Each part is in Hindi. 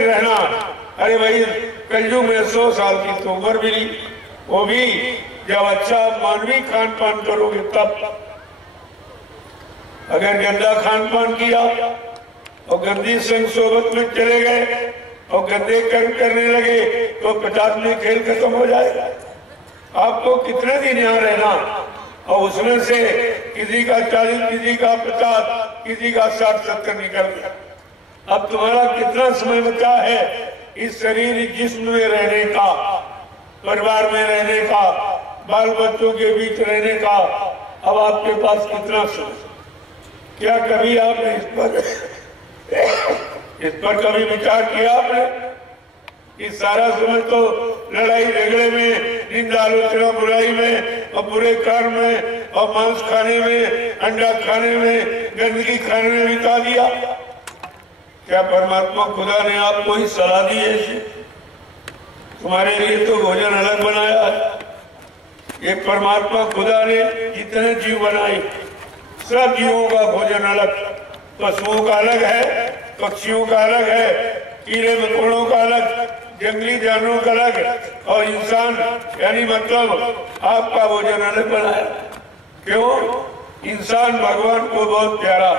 रहना। अरे भाई कलयुग में 100 साल की तो उम्र मिली, वो भी जब अच्छा मानवीय खान पान करोगे तब। अगर गंदा खान पान किया और गंदी संग सोबत में चले गए और गंदे कर्म करने लगे तो 50 में खेल खत्म हो जाएगा। आपको कितने दिन यहाँ रहना, और उसमें से किसी का 40, किसी का 50, किसी का 60-70 निकल गया। अब तुम्हारा कितना समय बचा है इस शरीर जिस्म में रहने का, परिवार में रहने का, बाल बच्चों के बीच रहने का। अब आपके पास कितना समय? क्या कभी आपने इस पर कभी विचार किया आपने? इस सारा समय तो लड़ाई झगड़े में, निंदा आलोचना बुराई में और बुरे कर्म में और मांस खाने में, अंडा खाने में, गंदगी खाने में बिता दिया। क्या परमात्मा खुदा ने आपको ही सलाह दी है? तुम्हारे लिए तो भोजन अलग बनाया है। ये परमात्मा खुदा ने जितने जीव बनाए सब जीवों का भोजन अलग, पशुओं का अलग है, पक्षियों का अलग है, कीड़े मकोड़ों का अलग, जंगली जानवरों का अलग, और इंसान यानी मतलब आपका भोजन अलग बनाया। क्यों? इंसान भगवान को बहुत प्यारा।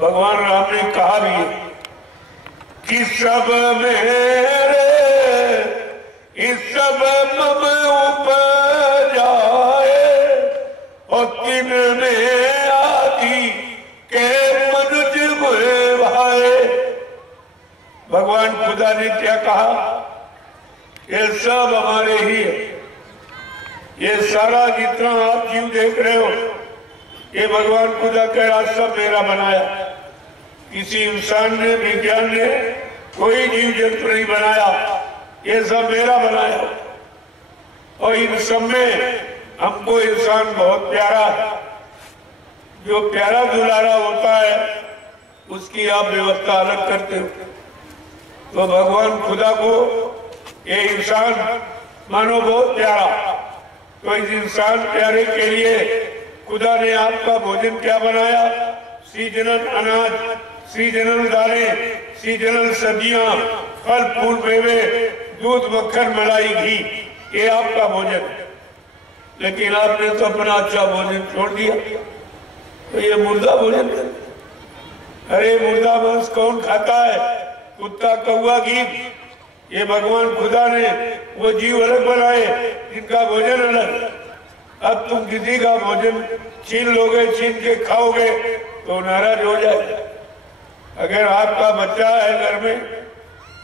भगवान राम ने कहा भी कि सब मेरे इस सब मम उपजाए और तीन में आदि के मनुज हुए भाए। भगवान खुदा ने क्या कहा? ये सब हमारे ही है। ये सारा जितना आप जीव देख रहे हो ये भगवान खुदा कह रहा सब मेरा बनाया। किसी इंसान ने, विज्ञान ने कोई जीव जंतु नहीं बनाया, ये सब मेरा बनाया। और इन सब में हमको इंसान बहुत प्यारा है। जो प्यारा दुलारा होता है उसकी आप व्यवस्था अलग करते हो। तो भगवान खुदा को ये इंसान मानो बहुत प्यारा, तो इस इंसान प्यारे के लिए खुदा ने आपका भोजन क्या बनाया? सीजनल अनाज, सीजनल दालें, सीजनल सब्जियां, फल फूल मेवे, दूध मक्खन मलाई घी, ये आपका भोजन। लेकिन आपने तो अपना अच्छा भोजन छोड़ दिया, तो ये मुर्दा भोजन। अरे मुर्दा मांस कौन खाता है? कुत्ता, कौवा, गीद। ये भगवान खुदा ने वो जीव अलग बनाए जिनका भोजन अलग। अब तुम किसी का भोजन छीन लोगे, छीन के खाओगे तो नाराज हो जाए। अगर आपका बच्चा है घर में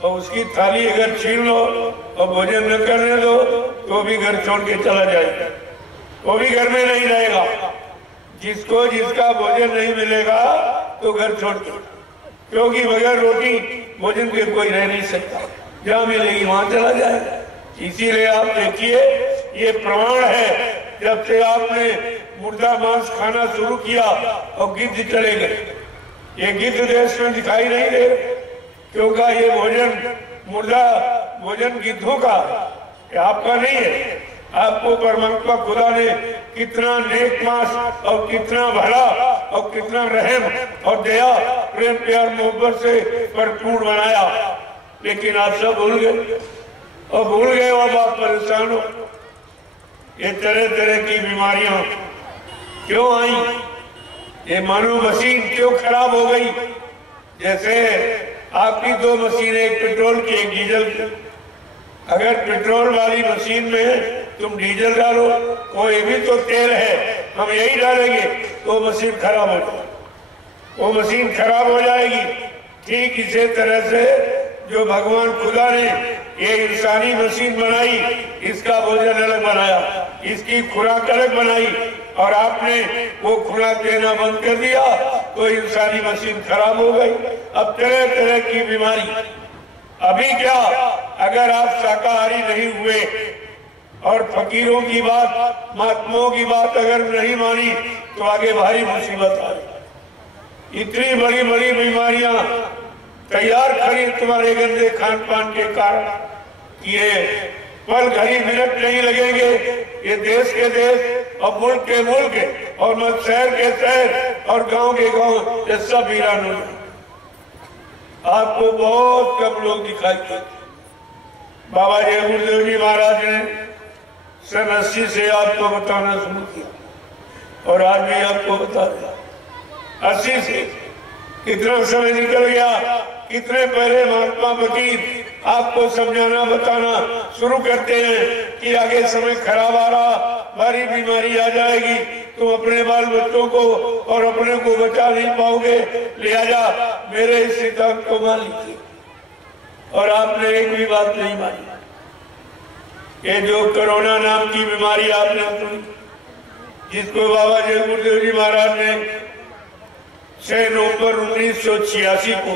और उसकी थाली अगर छीन लो और भोजन न करने दो तो भी घर छोड़ के चला जाएगा, वो भी घर में नहीं रहेगा। जिसको जिसका भोजन नहीं मिलेगा तो घर छोड़ दो, क्योंकि बगैर रोटी भोजन के कोई रह नहीं सकता। जहाँ मिलेगी वहां चला जाएगा। इसीलिए आप देखिए ये प्रमाण है, जब से आपने मुर्दा मांस खाना शुरू किया और गिद्ध चले गए। ये गिद्ध देश में दिखाई नहीं दे, क्योंकि ये भोजन मुर्दा भोजन गिद्धों का, आपका नहीं है। आपको परमात्मा खुदा ने कितना नेक मांस और कितना भला और कितना रहम और दया, प्रेम प्यार मोहब्बत से भरपूर बनाया। लेकिन आप सब भूल गए, और भूल गए अब आप परेशान हो। ये तरह तरह की बीमारियां क्यों आई? ये मानव मशीन क्यों खराब हो गई? जैसे आपकी दो मशीनें, एक पेट्रोल की एक डीजल की। अगर पेट्रोल वाली मशीन में तुम डीजल डालो, कोई भी तो तेल है, हम यही डालेंगे तो मशीन खराब हो जाएगी, वो मशीन खराब हो जाएगी। ठीक इसी तरह से जो भगवान खुदा ने ये इंसानी मशीन बनाई, इसका भोजन अलग बनाया, इसकी खुराक अलग बनाई, और आपने वो खुराक देना बंद कर दिया तो इंसानी मशीन खराब हो गई। अब तरह तरह की बीमारी। अभी क्या, अगर आप शाकाहारी नहीं हुए और फकीरों की बात, महात्माओं की बात अगर नहीं मानी तो आगे भारी मुसीबत आ रही। इतनी बड़ी बड़ी बीमारियां तैयार खड़ी तुम्हारे गंदे खान पान के कारण। ये पल घड़ी मिनट नहीं लगेंगे, ये देश के देश और मुल्क के मुल्क और शहर के शहर और गांव के गांव ये सब वीरान हो जाए। आपको बहुत कम लोग दिखाई देते। बाबा जय गुरुदेव जी महाराज ने सन 80 से आपको बताना शुरू किया और आज भी आपको बता रहे। 80 से कितना समय निकल गया, कितने पहले महात्मा फकीर आपको समझाना बताना शुरू करते हैं कि आगे समय खराब आ रहा, भारी बीमारी आ जाएगी, तुम अपने बाल बच्चों को और अपने को बचा नहीं पाओगे, लिहाजा मेरे इस सिद्धांत को मान लीजिए। और आपने एक भी बात नहीं मानी। ये जो कोरोना नाम की बीमारी आपने सुनी, जिसको बाबा जय गुरुदेव जी महाराज ने 6 नवंबर 1986 को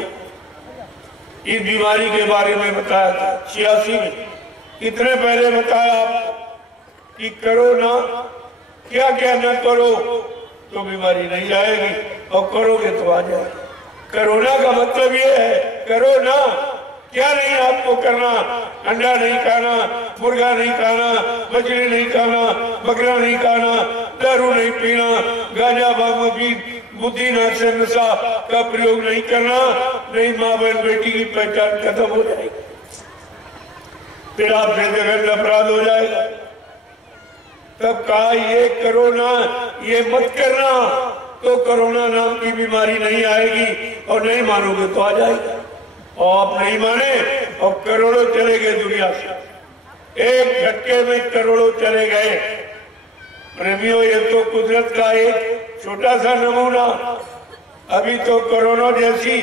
इस बीमारी के बारे में बताया था। 86 में कितने पहले बताया आपको कि करो ना, क्या क्या न करो तो बीमारी नहीं आएगी और करोगे तो आ जाएगी। कोरोना का मतलब ये है, करो ना, क्या नहीं आपको करना, अंडा नहीं खाना, मुर्गा नहीं खाना, मछली नहीं खाना, बकरा नहीं खाना, दारू नहीं पीना, गांजा भांग बुद्धि नाशक नशा का प्रयोग नहीं करना, नहीं माँ बहन बेटी की पहचान खत्म हो जाएगी, फिर आपसे जघन्य अपराध हो जाएगा। तब कहा ये करो ना, ये मत करना, तो कोरोना नाम की बीमारी नहीं आएगी और नहीं मानोगे तो आ जाएगी। और आप नहीं माने और करोड़ों चले गए दुनिया से, एक झटके में करोड़ों चले गए। प्रेमियों, ये तो कुदरत का एक छोटा सा नमूना। अभी तो कोरोना जैसी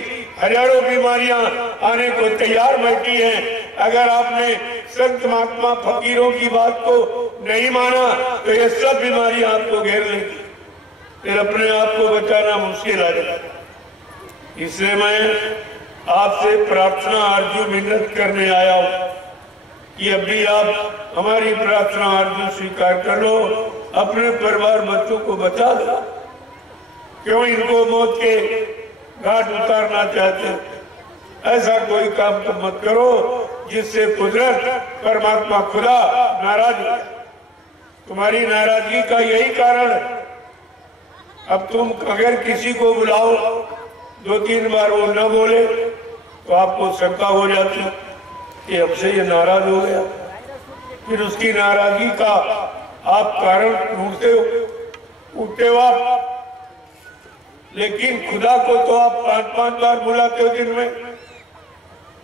हजारों बीमारियां आने को तैयार बैठी हैं। अगर आपने संत महात्मा फकीरों की बात को नहीं माना तो ये सब बीमारियां आपको घेर लेंगी, फिर अपने आप को बचाना मुश्किल आ जाएगा। इसलिए मैं आपसे प्रार्थना अर्जु मिन्नत करने आया हूं कि अभी आप हमारी प्रार्थना अर्जु स्वीकार कर लो, अपने परिवार बच्चों को बचा दो। क्यों इनको मौत के घाट उतारना चाहते? ऐसा कोई काम तो मत करो जिससे कुदरत परमात्मा खुदा नाराज हो। तुम्हारी नाराजगी का यही कारण। अब तुम अगर किसी को बुलाओ 2-3 बार वो न बोले तो आपको शंका हो जाती कि हमसे ये नाराज हो गया, फिर उसकी नाराजगी का आप कारण ढूंढते हो, उठते हो आप। लेकिन खुदा को तो आप 5-5 बार बुलाते हो दिन में,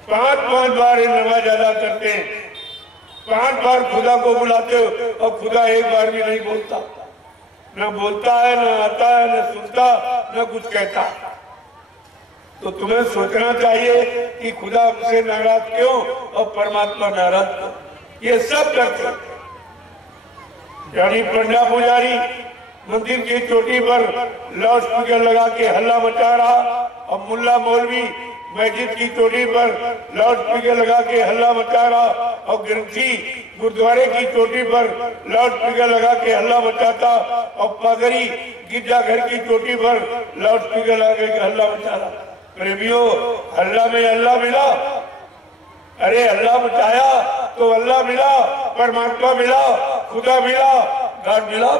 5-5 बार नमाज अदा करते हैं, 5 बार खुदा को बुलाते हो और खुदा एक बार भी नहीं बोलता, न बोलता है, न आता है, न सुनता, न कुछ कहता। तो तुम्हें सोचना चाहिए कि खुदा हमसे नाराज क्यों और परमात्मा नाराज क्यों। ये सब करते यानी पंडा पुजारी मंदिर की चोटी पर लाउड स्पीकर लगा के हल्ला मचा रहा और मुल्ला मौलवी मस्जिद की चोटी पर लाउड स्पीकर लगा के हल्ला मचा रहा और ग्रंथी गुरुद्वारे की चोटी पर लाउड स्पीकर लगा के हल्ला मचाता और पादरी गिरजाघर की चोटी पर लाउड स्पीकर लगा के हल्ला मचा रहा। प्रेमियों, हल्ला में अल्लाह मिला। अरे अल्लाह मचाया तो अल्लाह मिला, परमात्मा मिला, खुदा मिला, गॉड मिला।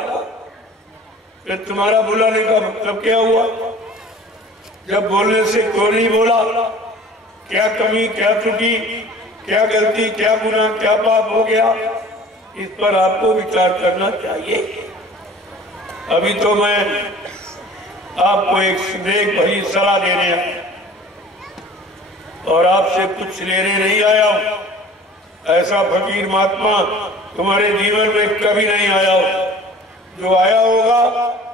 फिर तुम्हारा बुलाने का मतलब क्या हुआ? जब बोलने से क्यों नहीं बोला? क्या कमी, क्या त्रुटि, क्या गलती, क्या गुनाह, क्या पाप हो गया? इस पर आपको विचार करना चाहिए। अभी तो मैं आपको एक स्नेह भरी सलाह देने आया और आपसे कुछ लेने नहीं आया हूं। ऐसा फकीर महात्मा तुम्हारे जीवन में कभी नहीं आया हो। जो आया होगा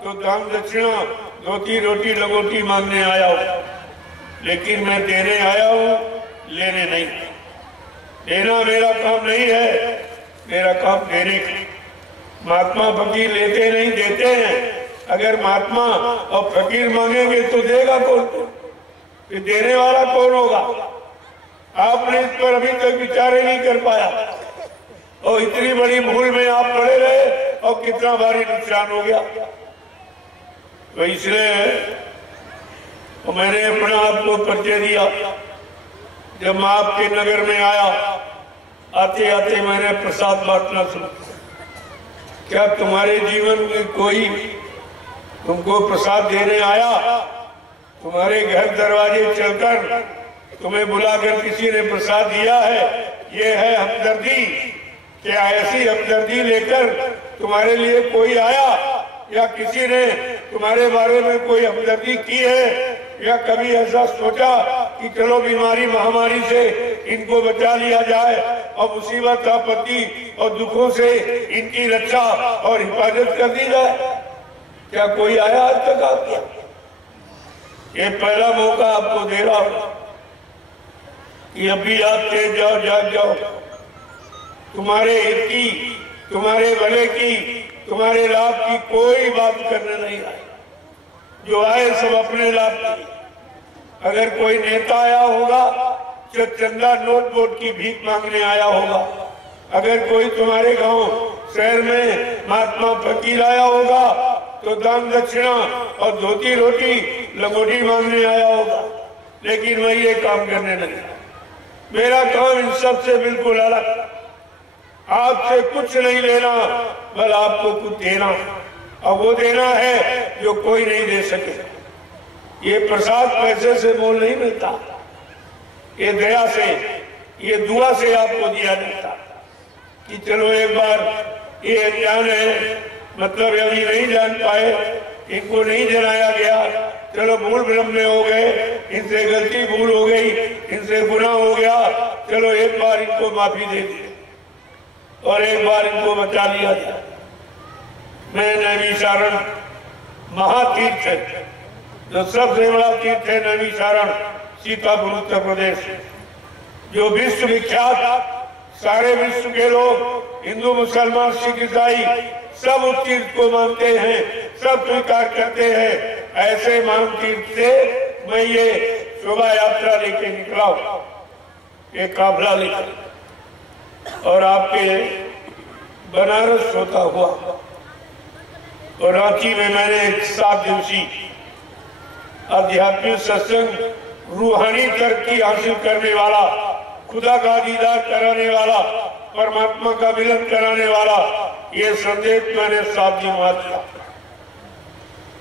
तो दान दक्षिणा, धोती रोटी लगोटी मांगने आया हो, लेकिन मैं देने आया हूँ, लेने नहीं। देना मेरा काम नहीं है, मेरा काम देने का। महात्मा फकीर लेते नहीं, देते हैं। अगर महात्मा और फकीर मांगेंगे तो देगा कौन? ये देने वाला कौन होगा? आपने इस पर अभी तक विचार ही नहीं कर पाया और इतनी बड़ी भूल में आप पड़े रहे और कितना भारी नुकसान हो गया। तो इसलिए मैंने अपना आपको परिचय दिया। जब मैं आपके नगर में आया, आते आते मैंने प्रसाद बांटना शुरू किया। क्या तुम्हारे जीवन में कोई तुमको प्रसाद देने आया? तुम्हारे घर दरवाजे चलकर तुम्हें बुलाकर किसी ने प्रसाद दिया है, ये है हमदर्दी। क्या ऐसी हमदर्दी लेकर तुम्हारे लिए कोई आया, या किसी ने तुम्हारे बारे में कोई हमदर्दी की है, या कभी ऐसा सोचा कि चलो बीमारी महामारी से इनको बचा लिया जाए और मुसीबत आपत्ति और दुखों से इनकी रक्षा और हिफाजत कर दी जाए? क्या कोई आया आज तक आपके? ये पहला मौका आपको दे रहा हूं कि अभी आप तेज जाओ, जाग जाओ। तुम्हारे हित की, तुम्हारे भले की, तुम्हारे लाभ की कोई बात करने नहीं आए। जो आए सब अपने लाभ की। अगर कोई नेता आया होगा जो चंदा नोट बोट की भीख मांगने आया होगा, अगर कोई तुम्हारे गांव शहर में महात्मा फकीर आया होगा तो दान दक्षिणा और धोती रोटी लंगोटी मांगने आया होगा। लेकिन मैं ये काम करने नहीं। मेरा काम इन सब से बिल्कुल अलग। आपसे कुछ नहीं लेना, बल आपको कुछ देना, और वो देना है जो कोई नहीं दे सके। ये प्रसाद पैसे से मोल नहीं मिलता, ये दया से, ये दुआ से आपको दिया जाता। कि चलो एक बार ये अज्ञान है, मतलब अभी नहीं जान पाए, इनको नहीं जनाया गया, चलो भूल भ्रम में हो गए, इनसे गलती भूल हो गई, इनसे गुनाह हो गया, चलो एक बार इनको माफी दे दी और एक बार इनको बचा लिया जाए। मैं नैमिषारण महातीर्थ है, जो सबसे बड़ा तीर्थ है नैमिषारण, सीतापुर उत्तर प्रदेश, जो विश्व विख्यात, सारे विश्व के लोग हिंदू मुसलमान सिख ईसाई सब उस तीर्थ को मानते हैं, सब स्वीकार करते हैं। ऐसे मान तीर्थ से मैं ये शोभा यात्रा लेके निकला हूं, एक काफिला लेकर, और आपके बनारस होता हुआ और रांची में मैंने एक 7 दिवसीय आध्यात्मिक सत्संग, रूहानी तरक्की हासिल करने वाला, खुदा का दीदार कराने वाला, परमात्मा का मिलन कराने वाला, ये संदेश मैंने 7 दिन बाद किया।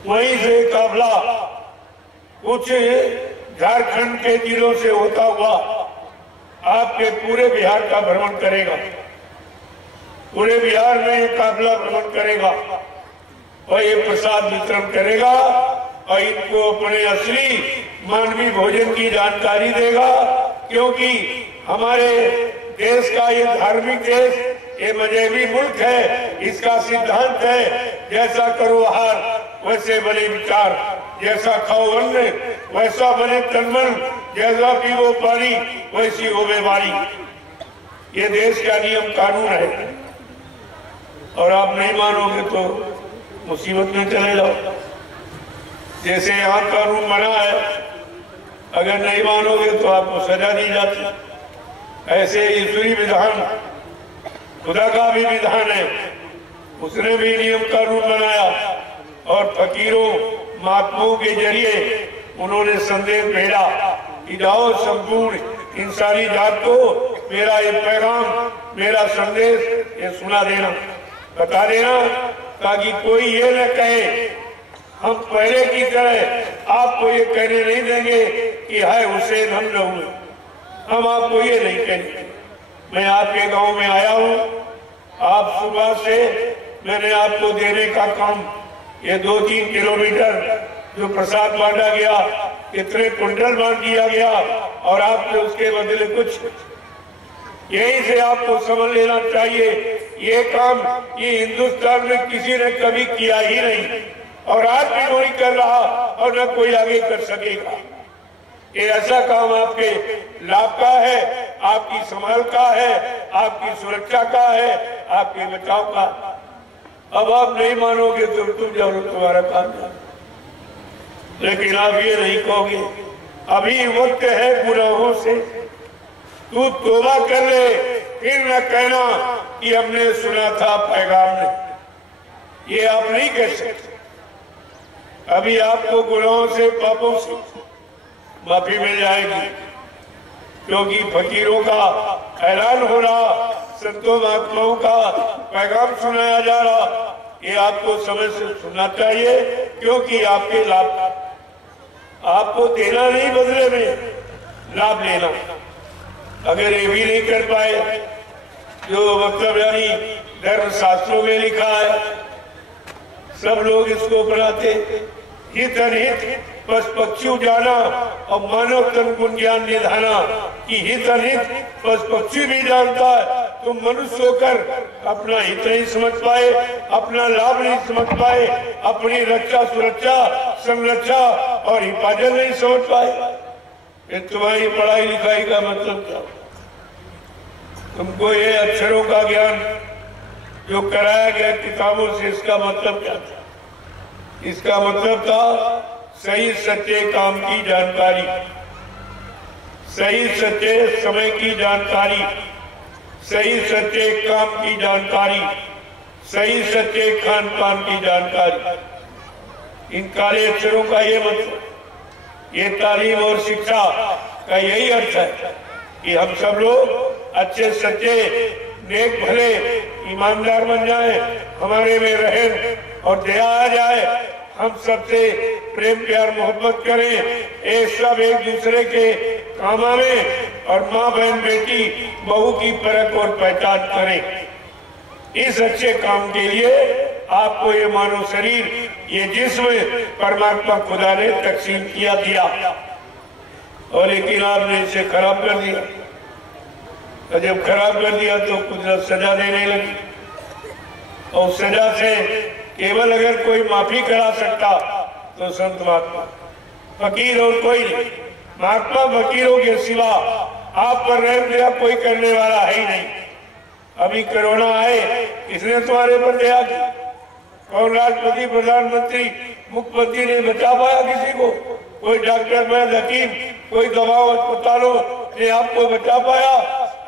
वहीं से काफिला कुछ झारखंड के जिलों से होता हुआ आपके पूरे बिहार का भ्रमण करेगा। पूरे बिहार में ये काफिला भ्रमण करेगा और ये प्रसाद वितरण करेगा और इनको अपने असली मानवीय भोजन की जानकारी देगा। क्योंकि हमारे देश का ये धार्मिक देश, ये मजहबी मुल्क है, इसका सिद्धांत है जैसा करो आहार वैसे बने विचार, जैसा खाओ अन्न वैसा बने तन मन, जैसा पीवो पानी वैसी हो बीमारी। ये देश का नियम कानून है और आप नहीं मानोगे तो मुसीबत में चले जाओ। जैसे यहाँ कानून बना है, अगर नहीं मानोगे तो आपको सजा दी जाती। ऐसे ईश्वरी विधान, खुदा का भी विधान है, उसने भी नियम कानून बनाया और फकीरों महात्माओं के जरिए उन्होंने संदेश भेजा कि जाओ संपूर्ण इंसानी जात को मेरा ये पैगाम, मेरा संदेश ये सुना देना, बता देना, ताकि कोई ये न कहे हम पहले की तरह आपको ये कहने नहीं देंगे कि हाय हुसैन हम न हुए। हम आपको ये नहीं कहेंगे। मैं आपके गांव में आया हूँ, आप सुबह से मैंने आपको देने का काम, ये 2-3 किलोमीटर जो प्रसाद बांटा गया, कितने कुंटल बांट दिया गया और आपने उसके बदले कुछ, यही से आपको समझ लेना चाहिए ये काम ये हिंदुस्तान में किसी ने कभी किया ही नहीं और आज भी कोई कर रहा और न कोई आगे कर सकेगा। ये ऐसा काम आपके लाभ का है, आपकी संभाल का है, आपकी सुरक्षा का है, आपके बचाव का। अब आप नहीं मानोगे तो तुम जाओ, तुम्हारा काम है। लेकिन आप ये नहीं कहोगे अभी वक्त है गुनाहों से, तू तौबा कर ले, फिर न कहना कि हमने सुना था पैगाम ने। ये आप नहीं कह सकते। अभी आपको गुनाहों से, पापों से माफी मिल जाएगी, क्योंकि फकीरों का ऐलान हो रहा, संतों महात्माओं का पैगाम सुनाया जा रहा। ये आपको समय से सुनना चाहिए, क्योंकि आपके लाभ, आपको देना नहीं बदले में, लाभ लेना। अगर ये भी नहीं कर पाए जो मतलब यानी धर्म शास्त्रों में लिखा है, सब लोग इसको अपनाते, हित अनहित पशु पक्षी जाना और मानव तन गुण ज्ञान निधाना कि हित अनहित पशु पक्षी भी जानता है, तो मनुष्य होकर अपना हित नहीं समझ पाए, अपना लाभ नहीं समझ पाए, अपनी रक्षा सुरक्षा संरक्षा और हिफाजत नहीं समझ पाए। ये तुम्हारी पढ़ाई लिखाई का मतलब क्या? तुमको ये अक्षरों का ज्ञान जो कराया गया किताबों से, इसका मतलब क्या था? इसका मतलब था सही सच्चे काम की जानकारी, सही सच्चे समय की जानकारी, सही सच्चे काम की जानकारी, सही सच्चे खान पान की जानकारी। इन काले अक्षरों का ये मतलब, ये तालीम और शिक्षा का यही अर्थ है कि हम सब लोग अच्छे सच्चे नेक भले ईमानदार बन जाएं, हमारे में रहे और दया आ जाए, हम सबसे प्रेम प्यार मोहब्बत करें, ये सब एक दूसरे के काम आवे और माँ बहन बेटी बहू की परख और पहचान करें। इस अच्छे काम के लिए आपको ये मानव शरीर, ये जिस्म परमात्मा खुदा ने तकसीम किया दिया, और लेकिन आपने इसे खराब कर दिया। और जब खराब कर दिया तो कुदरत सजा देने लगी, और सजा से केवल अगर कोई माफी करा सकता तो संत महात्मा, फकीर और कोई नहीं। महात्मा फकीरों के सिवा आप पर रहम दया कोई करने वाला है ही नहीं। अभी कोरोना आए, इसने तुम्हारे पर दया की? कौन राष्ट्रपति प्रधानमंत्री मुख्यमंत्री ने बचा पाया किसी को? कोई डॉक्टर वैद्य हकीम, कोई दवाओं अस्पतालों ने आपको बचा पाया?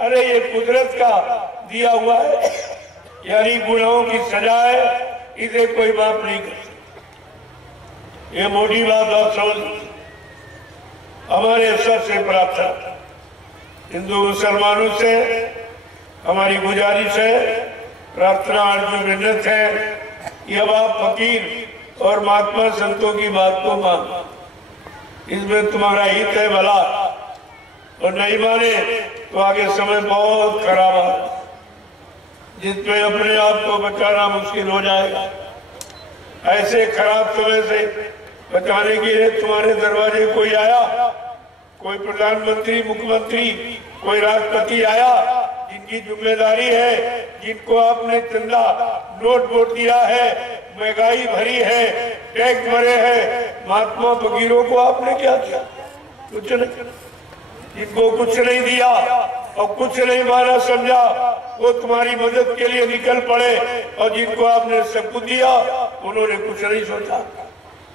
अरे ये कुदरत का दिया हुआ है, यानी गुनाहों की सजा है, इसे कोई माफ नहीं कर सकता। ये मोटी बात आप समझ। हमारे सबसे प्रार्थना हिंदू मुसलमानों से हमारी गुजारिश है, प्रार्थना अर्जुन विनत है कि अब आप फकीर और महात्मा संतों की बात को मान, इसमें तुम्हारा हित है भला, और नहीं माने तो आगे समय बहुत खराब है, जिसमें अपने आप को बचाना मुश्किल हो जाएगा। ऐसे खराब समय से बचाने के लिए तुम्हारे दरवाजे कोई आया, कोई प्रधानमंत्री मुख्यमंत्री, कोई राष्ट्रपति आया, जिनकी जिम्मेदारी है, जिनको आपने चंदा नोट वोट दिया है, महंगाई भरी है, टैक्स भरे हैं, महात्मा फकीरों को आपने क्या किया? कुछ नहीं। जिनको कुछ नहीं दिया और कुछ नहीं माना समझा, वो तुम्हारी मदद के लिए निकल पड़े, और जिनको आपने सब कुछ दिया उन्होंने कुछ नहीं सोचा।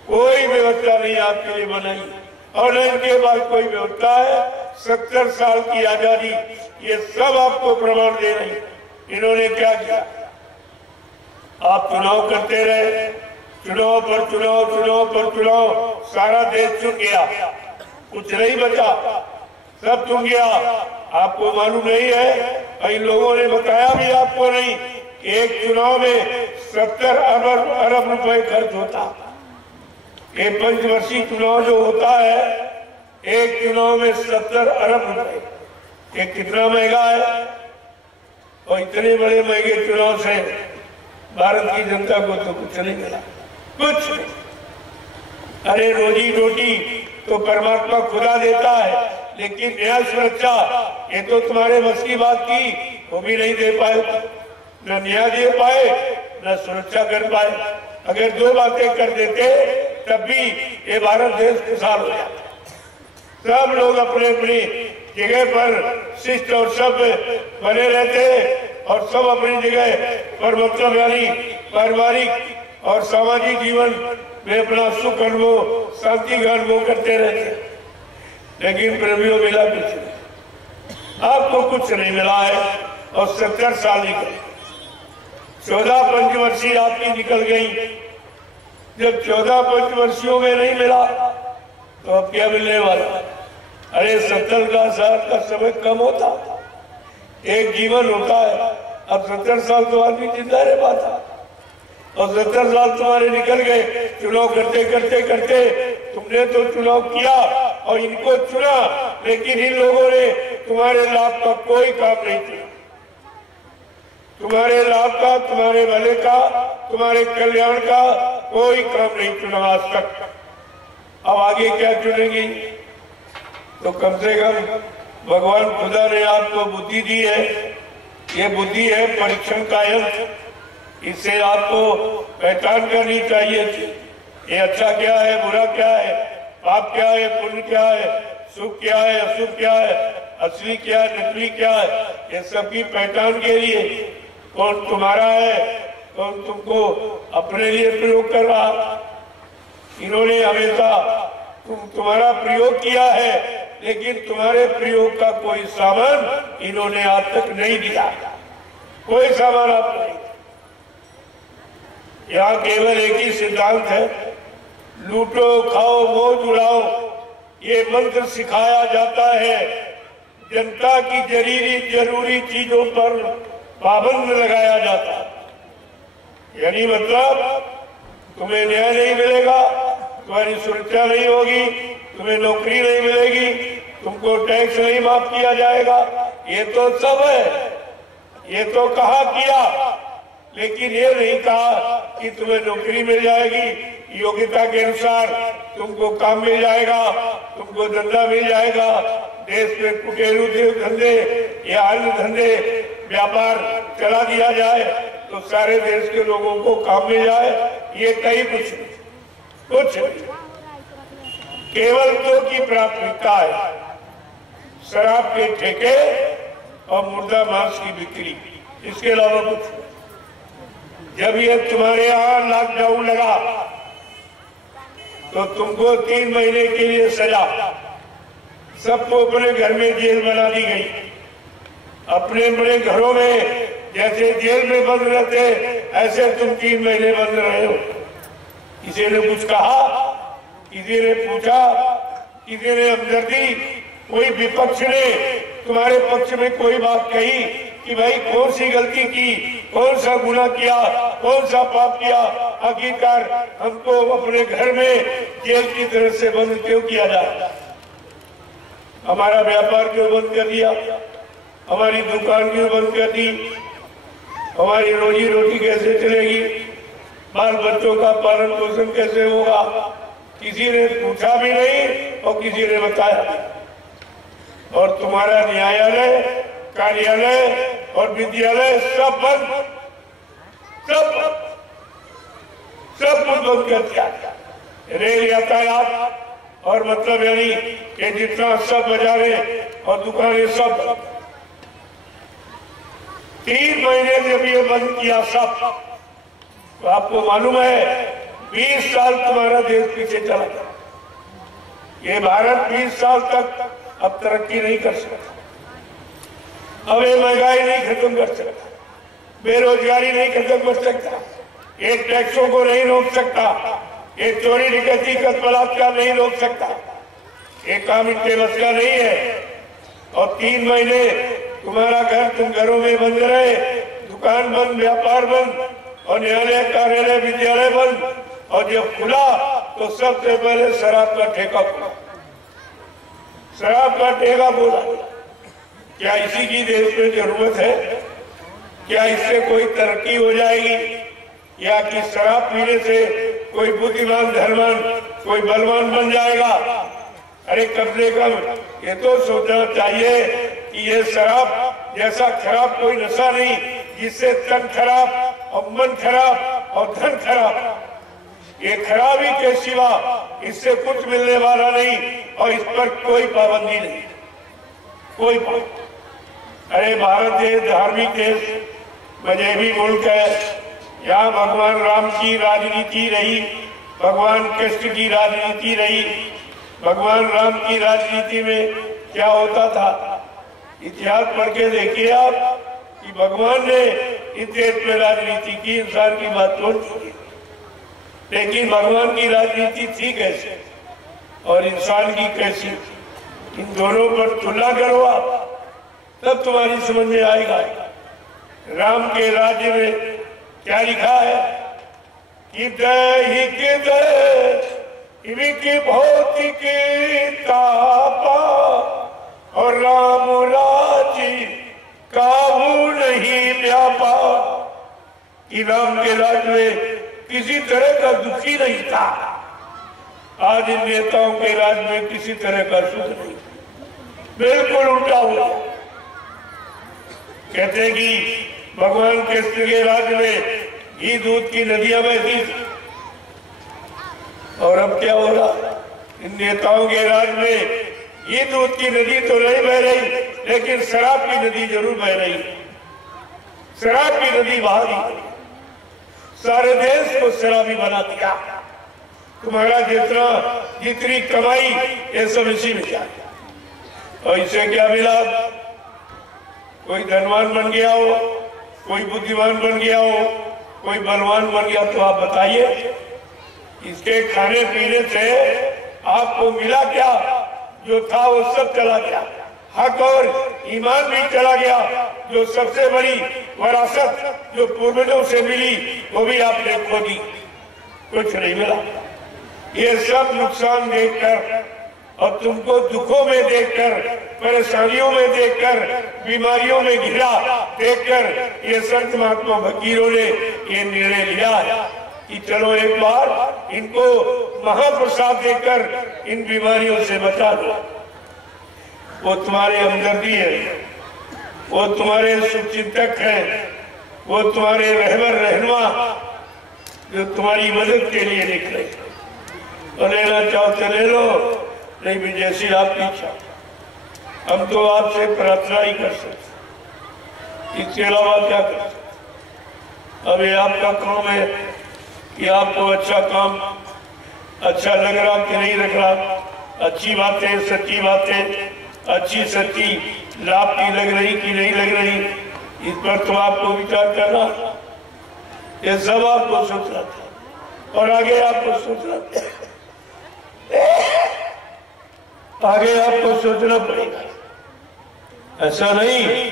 कोई व्यवस्था नहीं आपके लिए बनाई, और न इनके बाद कोई व्यवस्था है। 70 साल की आजादी, ये सब आपको प्रमाण दे रही। इन्होंने क्या किया? आप चुनाव करते रहे, चुनाव पर चुनाव, चुनाव पर चुनाव, सारा देश चुन गया, कुछ नहीं बचा, सब चुन गया। आपको मालूम नहीं है, इन लोगों ने बताया भी आपको नहीं, एक चुनाव में 70 अरब रुपए खर्च होता। ये पंचवर्षीय चुनाव जो होता है, एक चुनाव में 70 अरब रुपए, ये कितना महंगा है। और इतने बड़े महंगे चुनाव से भारत की जनता को तो कुछ नहीं मिला, कुछ नहीं। अरे रोजी रोटी तो परमात्मा खुदा देता है, लेकिन न्याय सुरक्षा ये तो तुम्हारे बस की बात की, वो भी नहीं दे पाए, न न्याय दे पाए न सुरक्षा कर पाए। अगर दो बातें कर देते तब भी ये भारत देश खुशहाल हो जाता। सब लोग अपने अपनी जगह पर शिष्ट और सभ्य बने रहते, और सब अपनी जगह पर मतलब यानी पारिवारिक और सामाजिक जीवन में अपना सुख अनुभव, शांति का अनुभव करते रहते। लेकिन प्रेमियों मिला कुछ नहीं, आपको कुछ नहीं मिला है, और 70 साल निकल, 14 पंचवर्षीय आपकी निकल गई। जब 14 पंचवर्षियों में नहीं मिला तो अब क्या मिलने वाला? अरे 70 साल का समय कम होता, एक जीवन होता है। अब 70 साल तो आदमी जिंदा रह पाता, और 70 साल तुम्हारे निकल गए चुनाव करते करते करते। तुमने तो चुनाव किया और इनको चुना, लेकिन इन लोगों ने तुम्हारे लाभ का कोई काम नहीं किया। तुम्हारे लाभ का, तुम्हारे भले का, तुम्हारे कल्याण का कोई काम नहीं चुना आज तक। अब आगे क्या चुनेंगी? तो कम से कम भगवान खुदा ने आपको बुद्धि दी है। ये बुद्धि है परीक्षण का यंत्र। इससे आपको पहचान करनी चाहिए ये अच्छा क्या है, बुरा क्या है, पाप क्या है, पुण्य क्या है, सुख क्या है, अशुभ क्या है, असली क्या है, नकली क्या है। ये सबकी पहचान के लिए कौन तुम्हारा है, कौन तुमको अपने लिए प्रयोग कर रहा। इन्होंने हमेशा तुम्हारा प्रयोग किया है, लेकिन तुम्हारे प्रयोग का कोई सामान इन्होंने आज तक नहीं दिया। कोई सामान आपको नहीं। यहाँ केवल एक ही सिद्धांत है, लूटो खाओ मौज उड़ाओ। ये मंत्र सिखाया जाता है। जनता की जरूरी चीजों पर पाबंद लगाया जाता है। यानी मतलब तुम्हें न्याय नहीं मिलेगा, तुम्हारी सुरक्षा नहीं होगी, तुम्हें नौकरी नहीं मिलेगी, तुमको टैक्स नहीं माफ किया जाएगा। ये तो सब है, ये तो कहा किया, लेकिन ये नहीं कहा कि तुम्हें नौकरी मिल जाएगी, योग्यता के अनुसार तुमको काम मिल जाएगा, तुमको धंधा मिल जाएगा। देश में कुटेरू धंधे या अन्य धंधे व्यापार चला दिया जाए तो सारे देश के लोगों को काम मिल जाए। ये कहीं कुछ केवल दो की प्राथमिकता है, शराब के ठेके और मुर्दा मांस की बिक्री। इसके अलावा कुछ। जब ये तुम्हारे यहाँ लॉकडाउन लगा तो तुमको 3 महीने के लिए सजा, सबको अपने घर में जेल बना दी गई। अपने अपने घरों में जैसे जेल में बंद रहते ऐसे तुम 3 महीने बंद रहे हो। किसी ने कुछ कहा, किसी ने पूछा, किसी ने हमदर्दी, कोई विपक्ष ने तुम्हारे पक्ष में कोई बात कही कि भाई कौन सी गलती की, कौन सा गुनाह किया, कौन सा पाप किया, आखिरकार हमको अपने घर में जेल की तरह से बंद क्यों किया जाए? हमारा व्यापार क्यों बंद कर दिया, हमारी दुकान क्यों बंद कर दी, हमारी रोजी रोटी कैसे चलेगी, बाल बच्चों का पालन पोषण कैसे होगा? किसी ने पूछा भी नहीं और किसी ने बताया नहीं। और तुम्हारा न्यायालय, कार्यालय और विद्यालय सब बंद, सब बंद कर दिया। रेल यातायात और मतलब यानी कि जितना सब बाजारे और दुकानें सब 3 महीने जब ये बंद किया सब, तो आपको मालूम है 20 साल तुम्हारा देश पीछे चला गया। ये भारत 20 साल तक अब तरक्की नहीं कर सकता। अब ये महंगाई नहीं खत्म कर सकता, बेरोजगारी नहीं खत्म कर सकता, ये टैक्सों को नहीं रोक सकता, ये चोरी डकैती का बलात्कार नहीं रोक सकता। ये काम इनके बस का नहीं है। और 3 महीने तुम्हारा घर, तुम घरों में बंद रहे, दुकान बंद, व्यापार बंद और न्यायालय, कार्यालय, विद्यालय बंद। और जब खुला तो सबसे पहले शराब का ठेका खुला। शराब का ठेका बोला। क्या इसी की देश में जरूरत है? क्या इससे कोई तरक्की हो जाएगी? या कि शराब पीने से कोई बुद्धिमान, धनवान, कोई बलवान बन जाएगा? अरे कम से कम ये तो सोचना चाहिए कि ये शराब जैसा खराब कोई नशा नहीं, जिससे तन खराब और मन खराब और धन खराब। ये खराबी के सिवा इससे कुछ मिलने वाला नहीं और इस पर कोई पाबंदी नहीं, कोई पाबंदी। अरे भारत देश धार्मिक देश, मजहबी मुल्क है। यहाँ भगवान राम की राजनीति रही, भगवान कृष्ण की राजनीति रही। भगवान राम की राजनीति में क्या होता था? इतिहास पढ़ के देखिए आप कि भगवान ने इस देश में राजनीति की, इंसान की बात की, लेकिन भगवान की राजनीति थी कैसे और इंसान की कैसी? इन दोनों पर तुलना करो आप, तब तुम्हारी समझ में आएगा। राम के राज्य में क्या लिखा है कि दैहिक भौतिक तापा और राम राजी काबू नहीं व्यापा, कि राम के राज में किसी तरह का दुखी नहीं था। आज इन नेताओं के राज में किसी तरह का सुख नहीं, बिल्कुल उल्टा हुआ। कहते हैं कि भगवान कृष्ण के राज में घी दूध की नदियां बहती थी, और अब क्या हो रहा? इन नेताओं के राज में घी दूध की नदी तो नहीं बह रही, लेकिन शराब की नदी जरूर बह रही है। शराब की नदी बहा दी, सारे देश को शराबी बना दिया। तुम्हारा जितनी कमाई ये सब इसी में जा, और इसे क्या मिला? कोई धनवान बन गया हो, कोई बुद्धिमान बन गया हो, कोई बलवान बन गया, तो आप बताइए इसके खाने पीने से आपको मिला क्या? जो था वो सब चला गया, हक और ईमान भी चला गया। जो सबसे बड़ी विरासत जो पूर्वजों से मिली वो भी आपने खो दी, कुछ नहीं मिला। ये सब नुकसान देखकर और तुमको दुखों में देखकर, परेशानियों में देखकर, बीमारियों में घिरा देखकर ये संत महात्मा फकीरों ने ये निर्णय लिया कि चलो एक बार इनको महाप्रसाद देकर इन बीमारियों से बचा दो। वो तुम्हारे हमदर्दी है, वो तुम्हारे शुभचिंतक हैं, वो तुम्हारे रहबर रहनुमा जो तुम्हारी मदद के लिए निकले। और लेना चाहो तो ले लो, नहीं भी जैसी आपकी इच्छा। हम तो आपसे प्रार्थना ही कर सकते, इसके अलावा क्या कर सकते? अब ये आपका काम है कि आपको अच्छा काम अच्छा लग रहा कि नहीं लग रहा, अच्छी बातें सच्ची बातें अच्छी सच्ची लाभ की लग रही कि नहीं लग रही, इस पर तो आपको विचार करना। ये सब आपको सोचना था और आगे आपको सोचना आगे आपको सोचना पड़ेगा। ऐसा नहीं,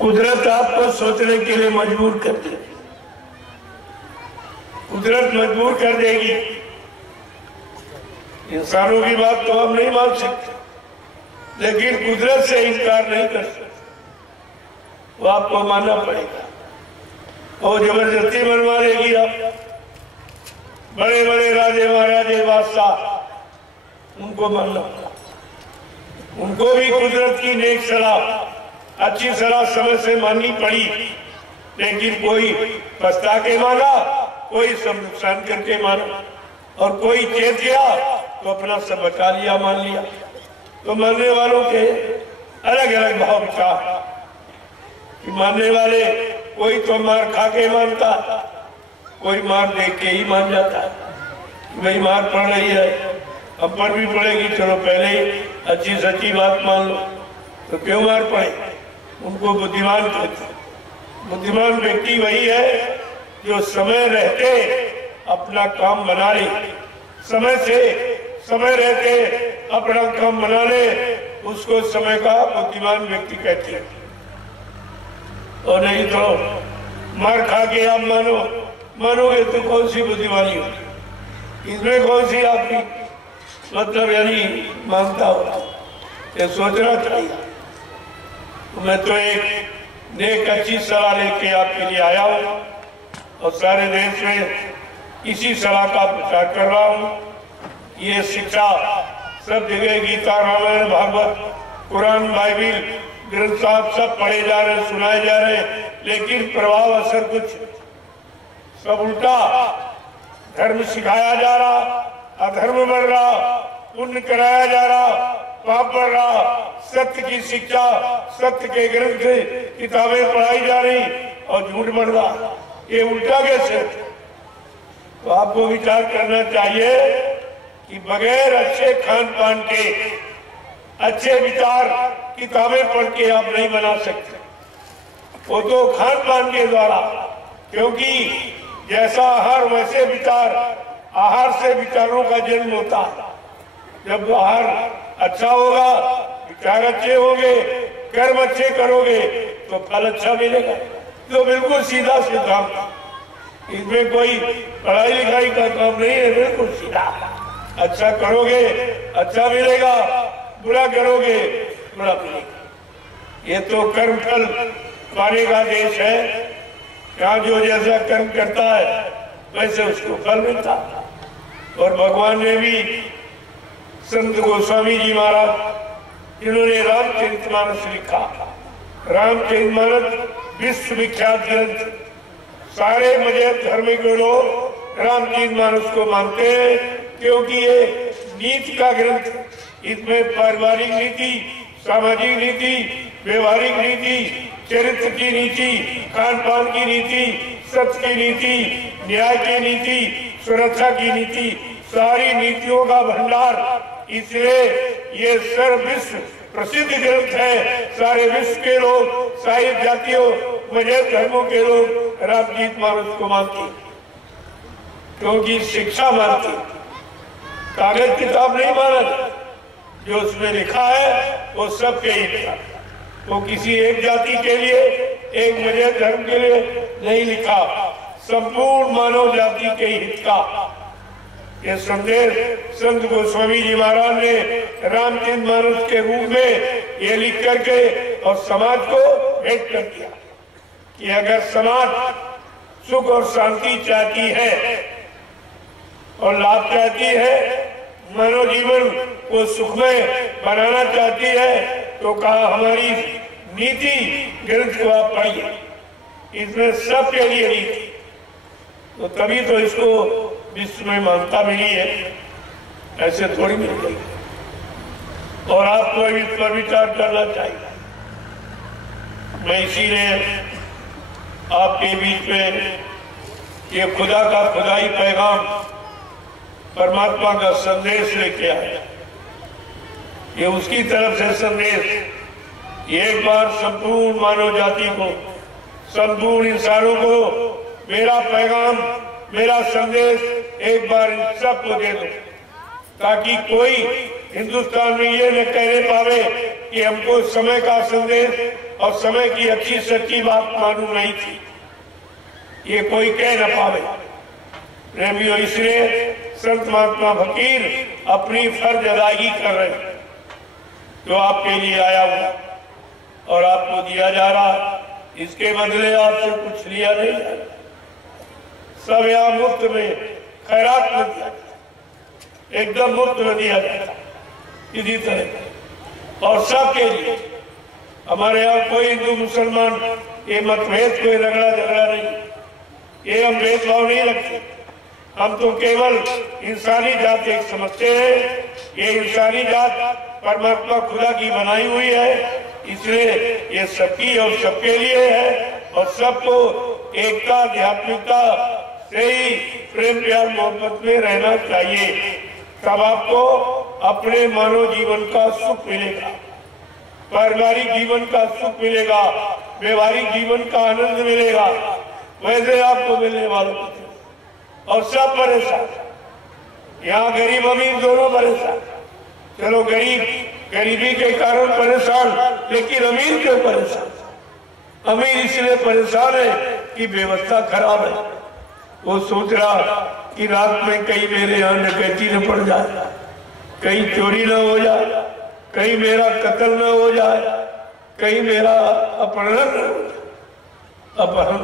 कुदरत आपको सोचने के लिए मजबूर कर देगी, कुदरत मजबूर कर देगी। इंसानों की बात तो हम नहीं मान सकते, लेकिन कुदरत से इनकार नहीं कर सकते, वो आपको मानना पड़ेगा। और जबरदस्ती बनवा लेगी आप। बड़े बड़े राजे महाराजे बादशाह, उनको मानना पड़ा, उनको भी कुदरत की नेक सलाह अच्छी सलाह समझ से माननी पड़ी, लेकिन कोई पछता के माना, कोई सब नुकसान करके माना, और कोई चेत गया तो अपना सब बचा लिया, मान लिया। तो मानने वालों के अलग अलग भाव विचार। मानने वाले कोई तो मार खा के मानता, कोई मार देख के ही मान जाता है, भाई मार पड़ रही है अब पर भी पड़ेगी, चलो पहले ही अच्छी सच्ची बात मान लो, तो क्यों मार पड़े? उनको बुद्धिमान कहते हैं। बुद्धिमान व्यक्ति वही है जो समय रहते अपना काम बना ले, समय रहते अपना काम बना ले, उसको समय का बुद्धिमान व्यक्ति कहते हैं। और नहीं तो मार खा के आप मानोगे तो कौन सी बुद्धिमानी होगी, इसमें कौन सी आपकी मतलब यानी मानता हो, ये सोचना चाहिए। तो मैं तो एक नेक अच्छी सलाह लेके आपके लिए आया हूँ और सारे देश में इसी सलाह का प्रचार कर रहा हूँ। ये शिक्षा सब जगह गीता रामायण भागवत कुरान बाइबिल ग्रंथ साहब सब पढ़े जा रहे सुनाए जा रहे, लेकिन प्रभाव असर कुछ सब उल्टा। धर्म सिखाया जा रहा, अधर्म बढ़ रहा, पुण्य कराया जा रहा, पाप बढ़ रहा, सत्य की शिक्षा सत्य के ग्रंथ किताबें पढ़ाई जा रही और झूठ बढ़ रहा। ये उल्टा कैसे? तो आपको विचार करना चाहिए कि बगैर अच्छे खान पान के अच्छे विचार किताबें पढ़ के आप नहीं बना सकते, वो तो खान पान के द्वारा। क्योंकि जैसा आहार वैसे विचार, आहार से विचारों का जन्म होता है। जब आहार अच्छा होगा, विचार अच्छे होंगे, कर्म अच्छे करोगे तो फल अच्छा मिलेगा। तो बिल्कुल सीधा सिद्धांत, इसमें कोई पढ़ाई लिखाई का काम नहीं है, बिल्कुल सीधा। अच्छा करोगे अच्छा मिलेगा, बुरा करोगे बुरा मिलेगा। ये तो कर्म फल पाने का देश है, यहाँ जो जैसा कर्म करता है वैसे उसको फल मिलता। और भगवान ने भी संत गोस्वामी जी महाराज इन्होंने रामचरितमानस लिखा। रामचरितमानस विश्व विख्यात ग्रंथ, सारे मजहब धर्म के लोग रामचरितमानस को मानते हैं, क्योंकि ये नीति का ग्रंथ, इसमें पारिवारिक नीति, सामाजिक नीति, व्यवहारिक नीति, चरित्र की नीति, खान पान की नीति, सत्य की नीति, न्याय की नीति, सुरक्षा की नीति, सारी नीतियों का भंडार। इसलिए ये सर्व विश्व प्रसिद्ध ग्रंथ है। सारे विश्व के लोग, सारी जातियों, मजहब धर्मों के लोग रामचरितमानस को मानते, क्योंकि शिक्षा मानते, कागज किताब नहीं माना। जो उसमें लिखा है वो सबके हित का, वो किसी एक जाति के लिए, एक मजहब धर्म के लिए नहीं लिखा, संपूर्ण मानव जाति के हित का। ये संदेश संत गोस्वामी जी महाराज ने रामचरितमानस के रूप में ये लिख करके और समाज को भेंट कर दिया कि अगर समाज सुख और शांति चाहती है और लाभ चाहती है, मानव जीवन को सुखमय बनाना चाहती है, तो कहा हमारी नीति ग्रंथ को आप पढ़िए, इसमें सबके लिए नीति। तो तभी तो इसको विश्व में मान्यता मिली है, ऐसे थोड़ी मिल गई। और आपको इस पर विचार करना चाहिए। मैं इसीलिए आपके बीच में ये खुदा का खुदाई पैगाम, परमात्मा का संदेश लेके आया। ये उसकी तरफ से संदेश एक बार संपूर्ण मानव जाति को, संपूर्ण इंसानों को मेरा पैगाम, मेरा संदेश एक बार इन सबको दे दो, ताकि कोई हिंदुस्तान में ये न कहने पावे कि हमको समय का संदेश और समय की अच्छी सच्ची बात मालूम नहीं थी। ये कोई कह न पावे। प्रेमियों, इसलिए संत महात्मा फकीर अपनी फर्ज अदायगी कर रहे हैं, जो आपके लिए आया हुआ और आपको दिया जा रहा। इसके बदले आपसे कुछ लिया नहीं जाता, सब यहाँ मुफ्त में खैरात में दिया जाता, एकदम मुफ्त में दिया जाता इसी तरह। और सबके लिए, हमारे यहाँ कोई हिंदू मुसलमान ये मतभेद, कोई रगड़ा झगड़ा नहीं, ये हम भेदभाव नहीं रखते। हम तो केवल इंसानी जात एक समझते हैं। ये इंसानी जात परमात्मा खुदा की बनाई हुई है, इसलिए ये सबकी और सबके लिए है। और सबको एकता, आध्यात्मिकता से ही प्रेम प्यार मोहब्बत में रहना चाहिए, तब आपको अपने मानव जीवन का सुख मिलेगा, पारिवारिक जीवन का सुख मिलेगा, व्यवहारिक जीवन का आनंद मिलेगा। वैसे आपको मिलने वालों को और सब परेशान, यहाँ गरीब अमीर दोनों परेशान। चलो गरीब गरीबी के कारण परेशान, लेकिन अमीर क्यों परेशान? अमीर इसलिए परेशान है कि व्यवस्था खराब है। वो सोच रहा कि रात में कहीं मेरे यहाँ डकैती न पड़ जाए, कहीं चोरी न हो जाए, कहीं मेरा कत्ल न हो जाए, कहीं मेरा अपहरण न हो जाए। अपहरण,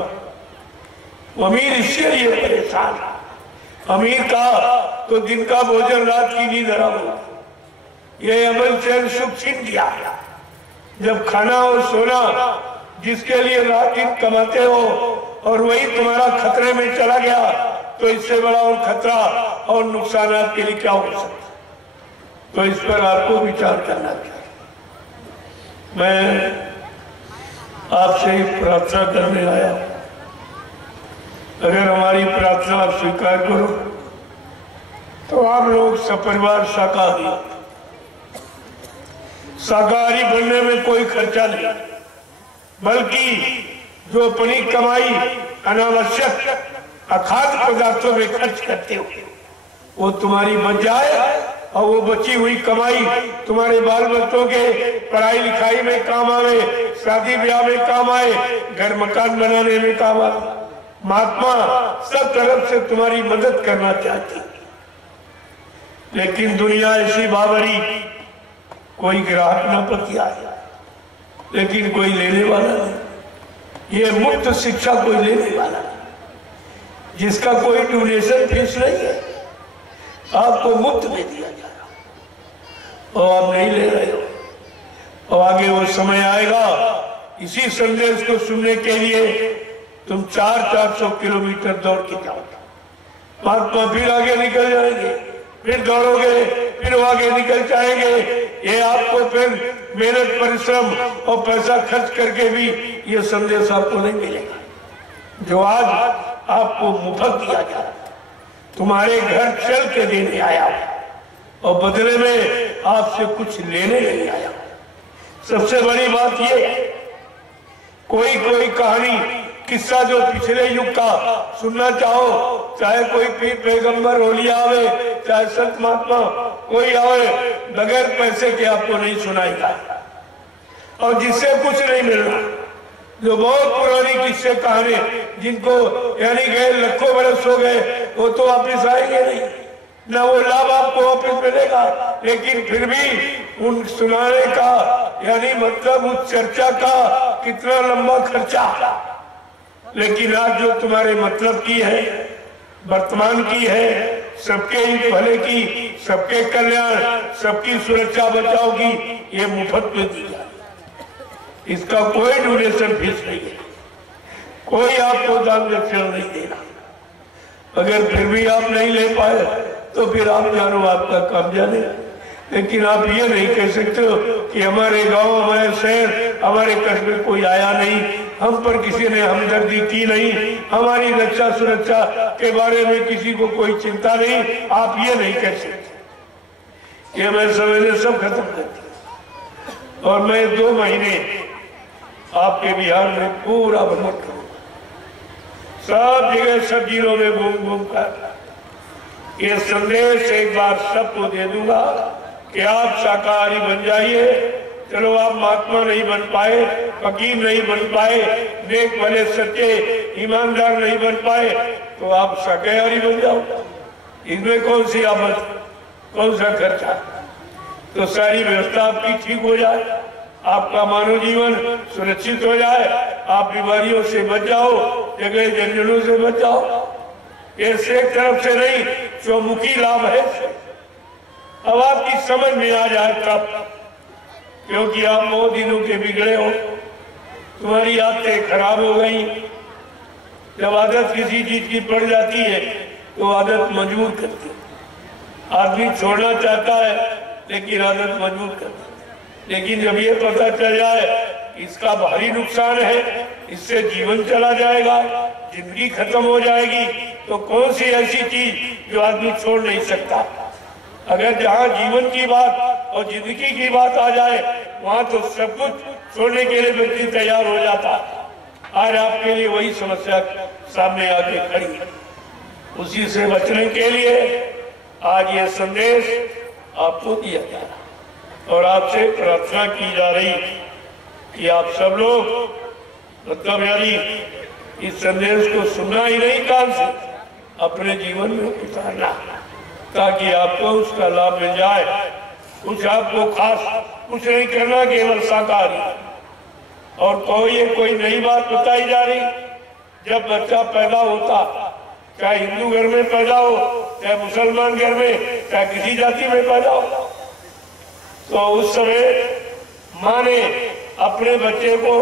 अमीर इसके लिए परेशान। अमीर का तो दिन का भोजन, रात की नींद हराम हो, ये अमल चैन सुख छीन दिया। जब खाना और सोना जिसके लिए रात दिन कमाते हो और वही तुम्हारा खतरे में चला गया, तो इससे बड़ा और खतरा और नुकसान आपके लिए क्या हो सकता? तो इस पर आपको विचार करना चाहिए। मैं आपसे प्रार्थना करने आया, अगर हमारी प्रार्थना आप स्वीकार करो तो आप लोग सपरिवार शाकाहारी बनने में कोई खर्चा नहीं, बल्कि जो अपनी कमाई अनावश्यक अखाद्य पदार्थों में खर्च करते हो वो तुम्हारी बच जाए, और वो बची हुई कमाई तुम्हारे बाल बच्चों के पढ़ाई लिखाई में काम आवे, शादी ब्याह में काम आए, घर मकान बनाने में काम आए। महात्मा सब तरफ से तुम्हारी मदद करना चाहती, लेकिन दुनिया ऐसी बावरी कोई ग्राहक न प्रति आए, लेकिन कोई लेने वाला नहीं। ये मुफ्त शिक्षा कोई लेने वाला नहीं, जिसका कोई डोनेशन फीस नहीं है, आपको मुफ्त में दिया जा रहा और आप नहीं ले रहे हो। और आगे वो समय आएगा, इसी संदेश को सुनने के लिए तुम 400-400 किलोमीटर दौड़ के जाओगे, महात्मा फिर आगे निकल जाएंगे, फिर दौड़ोगे, फिर वो आगे निकल जाएंगे। ये आपको फिर मेहनत, परिश्रम और पैसा खर्च करके भी ये संदेश आपको नहीं मिलेगा जो आज आपको मुफ्त दिया जा रहा है। तुम्हारे घर चल के देने आया और बदले में आपसे कुछ लेने नहीं आया। सबसे बड़ी बात ये, कोई कहानी, किस्सा जो पिछले युग का सुनना चाहो, चाहे कोई पीर पैगंबर ओलिया आवे, चाहे संत महात्मा कोई आवे, बगैर पैसे के आपको नहीं सुनाएगा और जिससे कुछ नहीं मिलना। जो बहुत पुरानी किस्से कहानी, जिनको यानी गए लाखों बरस हो गए, वो तो वापिस आएंगे नहीं, ना वो लाभ आपको वापिस मिलेगा। लेकिन फिर भी उन सुनाने का यानी मतलब उस चर्चा का कितना लंबा खर्चा। लेकिन आज जो तुम्हारे मतलब की है, वर्तमान की है, सबके ही भले की, सबके कल्याण, सबकी सुरक्षा बचाव की, ये मुफ्त में दी जाए। इसका कोई डोनेशन फीस नहीं है, कोई आपको दान दक्षिणा नहीं देना। अगर फिर भी आप नहीं ले पाए तो फिर आप जानो, आपका काम जाने। लेकिन आप ये नहीं कह सकते हो कि हमारे गांव, हमारे शहर, हमारे कस्बे कोई आया नहीं, हम पर किसी ने हमदर्दी की नहीं, हमारी रक्षा सुरक्षा के बारे में किसी को कोई चिंता नहीं। आप ये नहीं कह सकते। ये मैं समझने सब खत्म कर दिया और मैं 2 महीने आपके बिहार में पूरा भ्रमण करूंगा, सब जगह, सब जिलों में घूम कर ये संदेश एक बार सबको दे दूंगा कि आप शाकाहारी बन जाइए। चलो आप महात्मा नहीं बन पाए, फकीर नहीं बन पाए, नेक भले सच्चे ईमानदार नहीं बन पाए, तो आप शाकाहारी बन जाओ। इसमें कौन सी आफत, कौन सा खर्चा? तो सारी व्यवस्था आपकी ठीक हो जाए, आपका मानव जीवन सुरक्षित हो जाए, आप बीमारियों से बच जाओ, जगह जंजलों से बच जाओ। ऐसे एक तरफ से नहीं, चौमुखी लाभ है। अब आपकी समझ में आ जाए तब, क्योंकि आप बहुत दिनों के बिगड़े हो, तुम्हारी आदतें खराब हो गई। जब आदत किसी चीज की पड़ जाती है तो आदत मजबूर करती है। आदमी छोड़ना चाहता है लेकिन आदत मजबूर करती है। लेकिन जब ये पता चल जाए इसका भारी नुकसान है, इससे जीवन चला जाएगा, जिंदगी खत्म हो जाएगी, तो कौन सी ऐसी चीज जो आदमी छोड़ नहीं सकता? अगर जहाँ जीवन की बात और जिंदगी की बात आ जाए, वहाँ तो सब कुछ छोड़ने के लिए व्यक्ति तैयार हो जाता। आज आपके लिए वही समस्या सामने आके खड़ी है। उसी से बचने के लिए आज ये संदेश आपको दिया जा रहा और आपसे प्रार्थना की जा रही कि आप सब लोग मतलब यानी इस संदेश को सुनना ही नहीं, कान से अपने जीवन में उतारना, ताकि आपको उसका लाभ मिल जाए। कुछ आपको खास कुछ नहीं करना, केवल शाकाहारी। और कोई नई बात बताई जा रही, जब बच्चा पैदा होता, चाहे हिंदू घर में पैदा हो, चाहे मुसलमान घर में, चाहे किसी जाति में पैदा हो, तो उस समय माँ ने अपने बच्चे को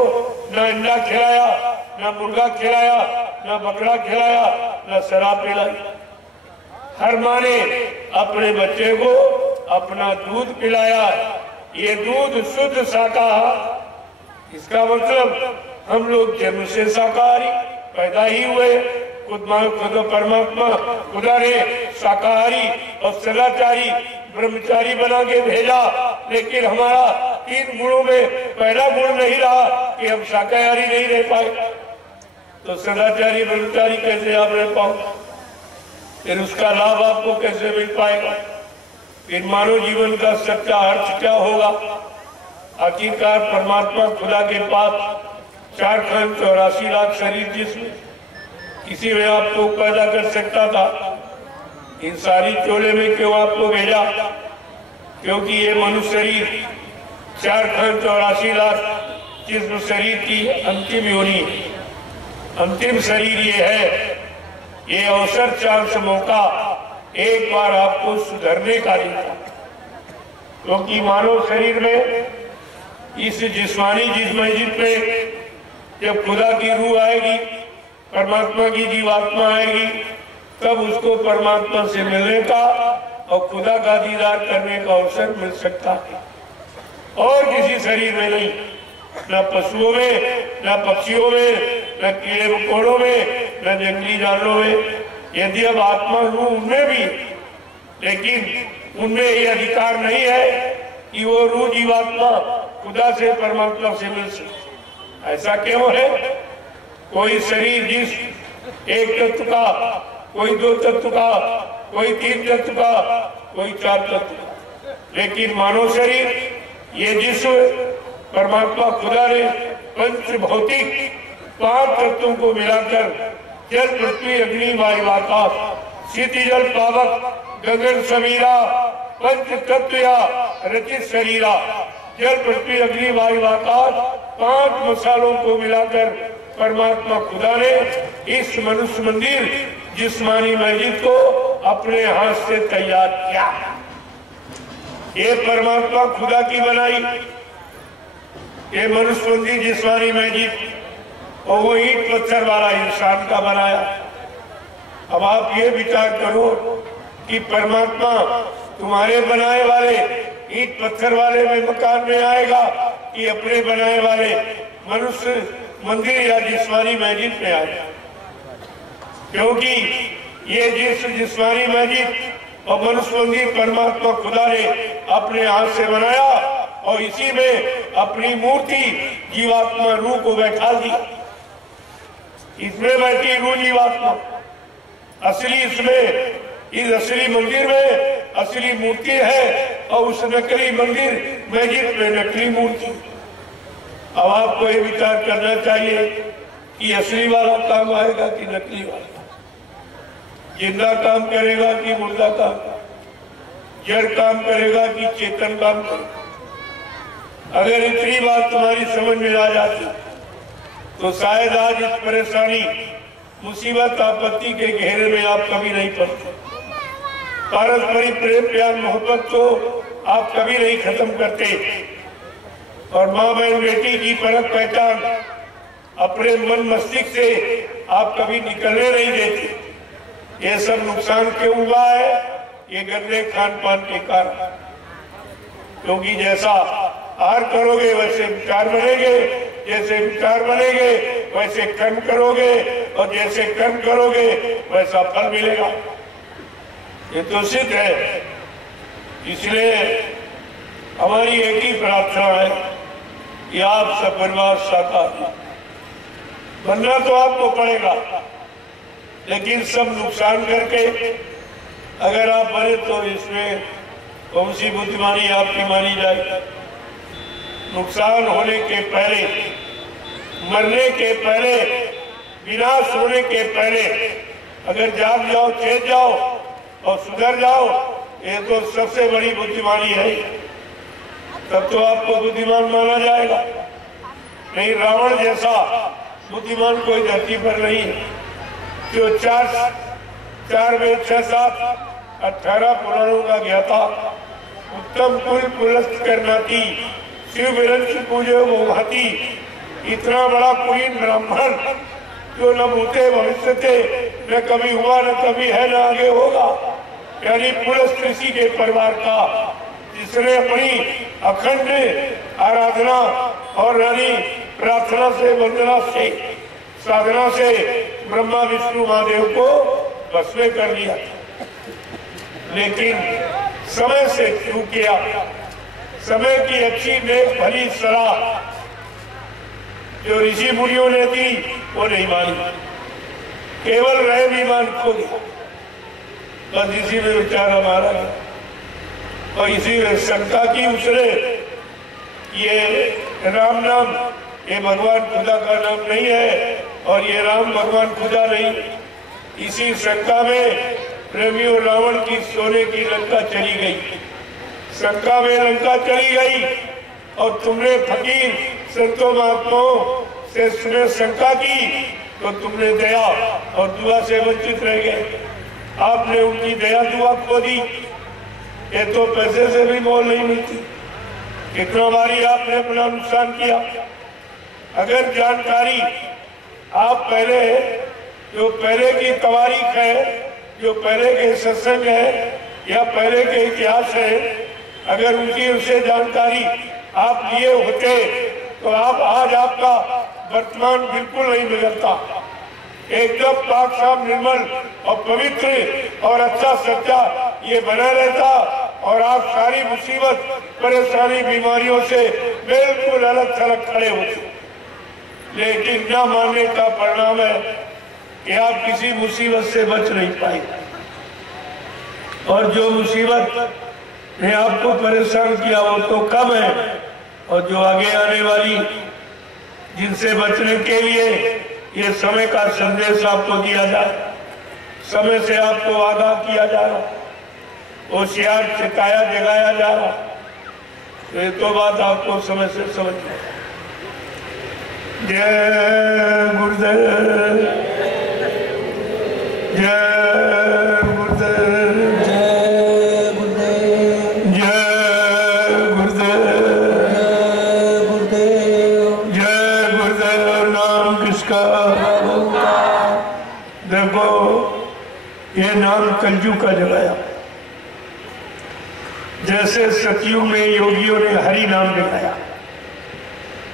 न अंडा खिलाया, न मुर्गा खिलाया, न बकरा खिलाया, न शराब पिलाई। हर माँ ने अपने बच्चे को अपना दूध पिलाया। ये दूध शुद्ध शाकाहार। इसका मतलब हम लोग जन्म से शाकाहारी पैदा ही हुए। खुद परमात्मा खुदा ने शाकाहारी और सदाचारी ब्रह्मचारी बना के भेजा, लेकिन हमारा 3 गुणों में पहला गुण नहीं रहा कि हम शाकाहारी नहीं रह पाए। तो सदाचारी ब्रह्मचारी कैसे आप रह पाओ? फिर उसका लाभ आपको कैसे मिल पाएगा? फिर मानव जीवन का सच्चा अर्थ क्या होगा? आखिरकार परमात्मा खुदा के पास 4 खंड 84 लाख शरीर जिसमें किसी में आपको पैदा कर सकता था, इन सारी चोले में क्यों आपको भेजा? क्योंकि ये मनुष्य शरीर 4,84,00,000 जिस्म शरीर की अंतिम योनि, अंतिम शरीर ये है। ये अवसर, चांस, मौका एक बार आपको सुधरने का देता, क्योंकि मानव शरीर में इस जिस्मानी जिस्म में जब खुदा की रूह आएगी, परमात्मा की जीवात्मा आएगी, तब उसको परमात्मा से मिलने का और खुदा का दीदार करने का अवसर मिल सकता है, और किसी शरीर में नहीं। न पशुओं में, न पक्षियों में, न कीड़े मकोड़ों में, न जंगली जानवरों में। यदि अब आत्मा रूह उनमें भी, लेकिन उनमें ये अधिकार नहीं है कि वो रूह जीवात्मा खुदा से, परमात्मा से मिल सके। ऐसा क्यों है? कोई शरीर जिस एक तत्व का, कोई 2 तत्व का, कोई 3 तत्व का, कोई 4 तत्व का, लेकिन मानव शरीर ये जिस्म परमात्मा खुदा ने पंच भौतिक 5 तत्वों को मिलाकर जल, पृथ्वी, अग्नि, वायु, आकाश, शीति जल, पावक, गगन, समीरा, पंच तत्व या रचित शरीरा, जल, पृथ्वी, अग्नि, वायु, आकाश, 5 मसालों को मिलाकर परमात्मा खुदा ने इस मनुष्य मंदिर जिस्मानी मस्जिद को अपने हाथ से तैयार किया। ये परमात्मा खुदा की बनाई ये मनुष्य मंदिर जिस्मानी मस्जिद, और वो ईंट पत्थर वाला इंसान का बनाया। अब आप ये विचार करो कि परमात्मा तुम्हारे बनाए वाले ईंट पत्थर वाले में मकान में आएगा कि अपने बनाए वाले मनुष्य मंदिर या जिस्मानी मस्जिद में आएगा? क्योंकि ये जिस्मानी मस्जिद और मनुष्य मंदिर परमात्मा खुदा ने अपने हाथ से बनाया, और इसी में अपनी मूर्ति जीवात्मा रूह को बैठा दी। इसमें बैठी रूह जीवात्मा असली, इसमें इस असली मंदिर में असली मूर्ति है, और उस नकली मंदिर मस्जिद में नकली मूर्ति। अब आपको ये विचार करना चाहिए कि असली वाला काम आएगा कि नकली वाला, जिंदा काम करेगा कि मुर्दा काम, जड़ काम करेगा कि चेतन काम करेगा। अगर इतनी बात तुम्हारी समझ में आ जाती तो शायद आज इस परेशानी, मुसीबत, आपत्ति के घेरे में आप कभी नहीं पड़ते। पारस्परिक प्रेम, प्यार, मोहब्बत को आप कभी नहीं खत्म करते, और माँ बहन बेटी की परख पहचान अपने मन मस्तिष्क से आप कभी निकलने नहीं देते। ये सब नुकसान क्यों हुआ है? ये गंदे खान पान के कारण। क्योंकि जैसा आहार करोगे वैसे विचार बनेंगे, जैसे विचार बनेंगे वैसे कर्म करोगे, और जैसे कर्म करोगे वैसा फल मिलेगा। ये तो सिद्ध है। इसलिए हमारी एक ही प्रार्थना है कि आप सब परिवार साकार बनना तो आपको पड़ेगा, लेकिन सब नुकसान करके अगर आप बने तो इसमें कौन सी बुद्धिमानी आपकी मानी जाएगी? नुकसान होने के पहले, मरने के पहले, विनाश होने के पहले अगर जाग जाओ, चेत जाओ और सुधर जाओ, ये तो सबसे बड़ी बुद्धिमानी है। तब तो आपको बुद्धिमान माना जाएगा। नहीं, रावण जैसा बुद्धिमान कोई धरती पर नहीं है, जो 4 वेद 6 7 18 पुराणों का ज्ञाता, उत्तम कुल पुलस्त करना थी, शिव विरंश पूजे मोहाती, इतना बड़ा कुलीन ब्राह्मण जो न भूते भविष्य थे, न कभी हुआ, न कभी है, न आगे होगा, यानी पुलस्त ऋषि के परिवार का, जिसने अपनी अखंड आराधना और यानी प्रार्थना से, वंदना से, साधना से ब्रह्मा विष्णु महादेव को बस में कर लिया। लेकिन समय से शुरू किया, समय की अच्छी नेक भली सलाह जो ऋषि मुनियों ने दी वो नहीं मानी, केवल रहे विमान खो गया। बस इसी में विचार हमारा है, और इसी में शंका की उसने, ये राम नाम ये भगवान खुदा का नाम नहीं है, और ये राम भगवान खुदा नहीं। इसी शंका में प्रेमियों रावण की सोने की लंका चली गई, शंका में लंका चली गई, और तुमने फकीर संतों महात्माओं से सुने शंका की तो तुमने दया और दुआ से वंचित रह गए। आपने उनकी दया दुआ खो दी। ये तो पैसे से भी मोल नहीं मिलती। कितना बारी आपने अपना नुकसान किया। अगर जानकारी आप पहले जो पहले की तवारीख है, जो पहले के सत्संग है या पहले के इतिहास है, अगर उनकी उसे जानकारी आप लिए होते तो आप आज आपका वर्तमान बिल्कुल नहीं बिगड़ता। एकदम पाक साफ निर्मल और पवित्र और अच्छा सच्चा ये बना रहता और आप सारी मुसीबत परेशानी बीमारियों से बिल्कुल अलग थलग खड़े होते। लेकिन न मानने का परिणाम है कि आप किसी मुसीबत से बच नहीं पाए और जो मुसीबत ने आपको परेशान किया वो तो कम है और जो आगे आने वाली जिनसे बचने के लिए ये समय का संदेश आपको दिया जाए, समय से आपको आगाह किया जा रहा, होशियार सिखाया जगाया जा रहा, तो ये तो बात आपको समय से समझ में। जय गुरुदेव, जय गुरुदेव, जय गुरुदेव, जय गुरुदेव, जय गुरुदेव, जय गुरुदेव। नाम किसका? प्रभु का। देखो ये नाम कलयुग का जगाया। जैसे सतयुग में योगियों ने हरि नाम जगाया,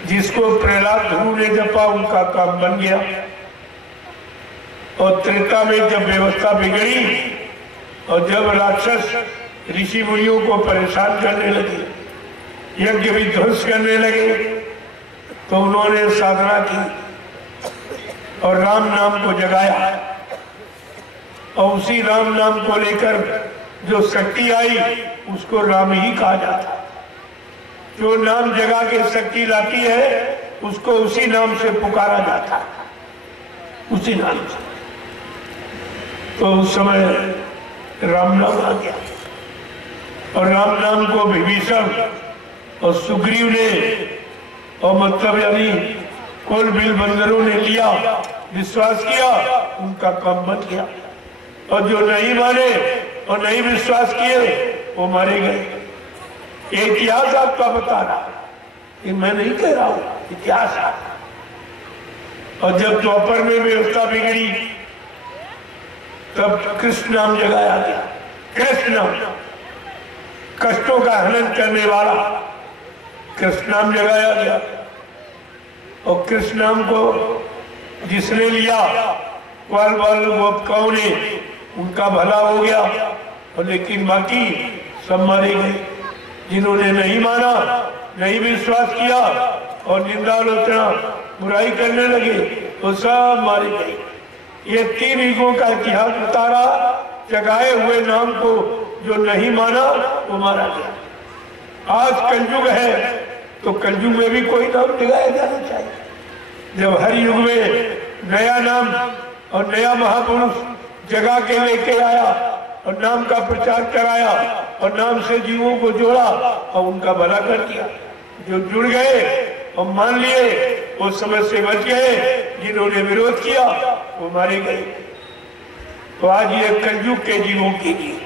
जिसको प्रहलाद ध्रुव ने जपा उनका काम बन गया। और त्रेता में जब व्यवस्था बिगड़ी और जब राक्षस ऋषि मुनियों को परेशान करने लगे, यज्ञ विध्वंस करने लगे, तो उन्होंने साधना की और राम नाम को जगाया। और उसी राम नाम को लेकर जो शक्ति आई उसको राम ही कहा जाता। जो नाम जगा के शक्ति लाती है उसको उसी नाम से पुकारा जाता है, उसी नाम से। तो उस समय राम नाम आ गया और राम नाम को विभीषण और सुग्रीव ने और मतलब यानी कुल बिल बंदरों ने लिया, विश्वास किया, उनका काम बन गया। और जो नहीं माने और नहीं विश्वास किए वो मारे गए। इतिहास आपका बता रहा, ये मैं नहीं कह रहा हूं, इतिहास आपका। और जब द्वापर में व्यवस्था बिगड़ी तब कृष्ण नाम जगाया गया। कृष्ण नाम, कष्टों का हनन करने वाला कृष्ण नाम जगाया गया। और कृष्ण नाम को जिसने लिया ग्वाल बाल गोपिकाओं ने, उनका भला हो गया। और लेकिन बाकी सब मारे गए। जिन्होंने नहीं माना, नहीं विश्वास किया और निंदालोचना बुराई करने लगे, वो सब मारे गए। ये 3 युगों का इतिहास बता रहा। जगाए हुए नाम को जो नहीं माना वो मारा गया। आज कलयुग है तो कलयुग में भी कोई नाम जगाया जाना चाहिए। जब हर युग में नया नाम और नया महापुरुष जगा के लेके आया और नाम का प्रचार कराया और नाम से जीवों को जोड़ा और उनका भला कर दिया। जो जुड़ गए और मान लिए वो समय से बच गए, जिन्होंने विरोध किया वो मारे गए। तो आज ये कलयुग के जीवों के लिए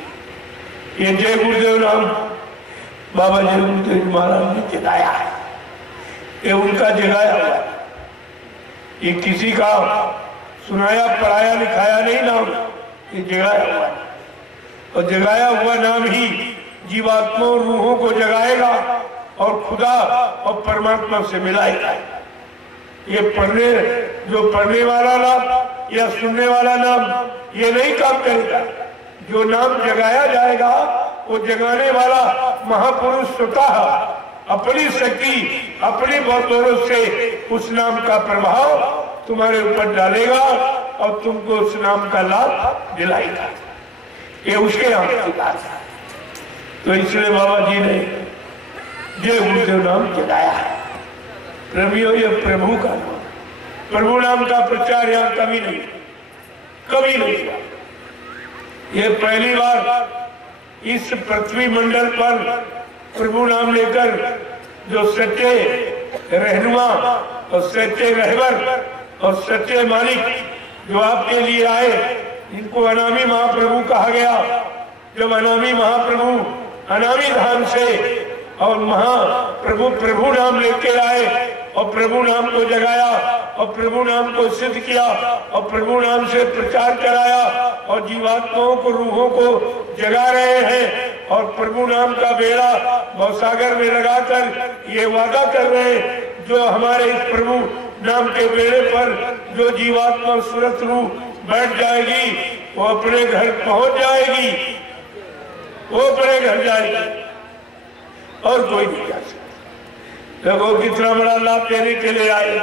ये जय गुरुदेव नाम बाबा जय गुरुदेव महाराज ने जगाया है। ये उनका जगाया हुआ है। ये किसी का सुनाया पढ़ाया लिखाया नहीं नाम, ये जगाया हुआ है। और जगाया हुआ नाम ही जीवात्मा और रूहों को जगाएगा और खुदा और परमात्मा से मिलाएगा। ये जो पढ़ने वाला नाम या सुनने वाला नाम ये नहीं काम करेगा। जो नाम जगाया जाएगा वो जगाने वाला महापुरुष स्वतः अपनी शक्ति अपनी बदौलत से उस नाम का प्रभाव तुम्हारे ऊपर डालेगा और तुमको उस नाम का लाभ दिलाएगा। ये उसके नाम की बात है। तो इसलिए बाबा जी ने जय गुरुदेव नाम जगाया है। प्रभु ये प्रभु का नाम, प्रभु नाम का प्रचार यहाँ कभी नहीं हुआ। ये पहली बार इस पृथ्वी मंडल पर प्रभु नाम लेकर जो सच्चे रहनुमा और सच्चे रहबर और सच्चे मालिक जो आपके लिए आए, इनको अनामी महाप्रभु कहा गया। जब अनामी महाप्रभु अनामी धाम से और महाप्रभु प्रभु नाम लेके आए और प्रभु नाम को जगाया और प्रभु नाम को सिद्ध किया और प्रभु नाम से प्रचार कराया और जीवात्माओं को, रूहों को जगा रहे हैं और प्रभु नाम का बेड़ा भवसागर में लगाकर ये वादा कर रहे हैं, जो हमारे इस प्रभु नाम के बेड़े पर जो जीवात्मा सुरत रूह बैठ जाएगी वो अपने घर पहुंच जाएगी, वो अपने घर जाएगी और कोई नहीं जा सकता। देखो कितना बड़ा लाभ देने के लिए आए,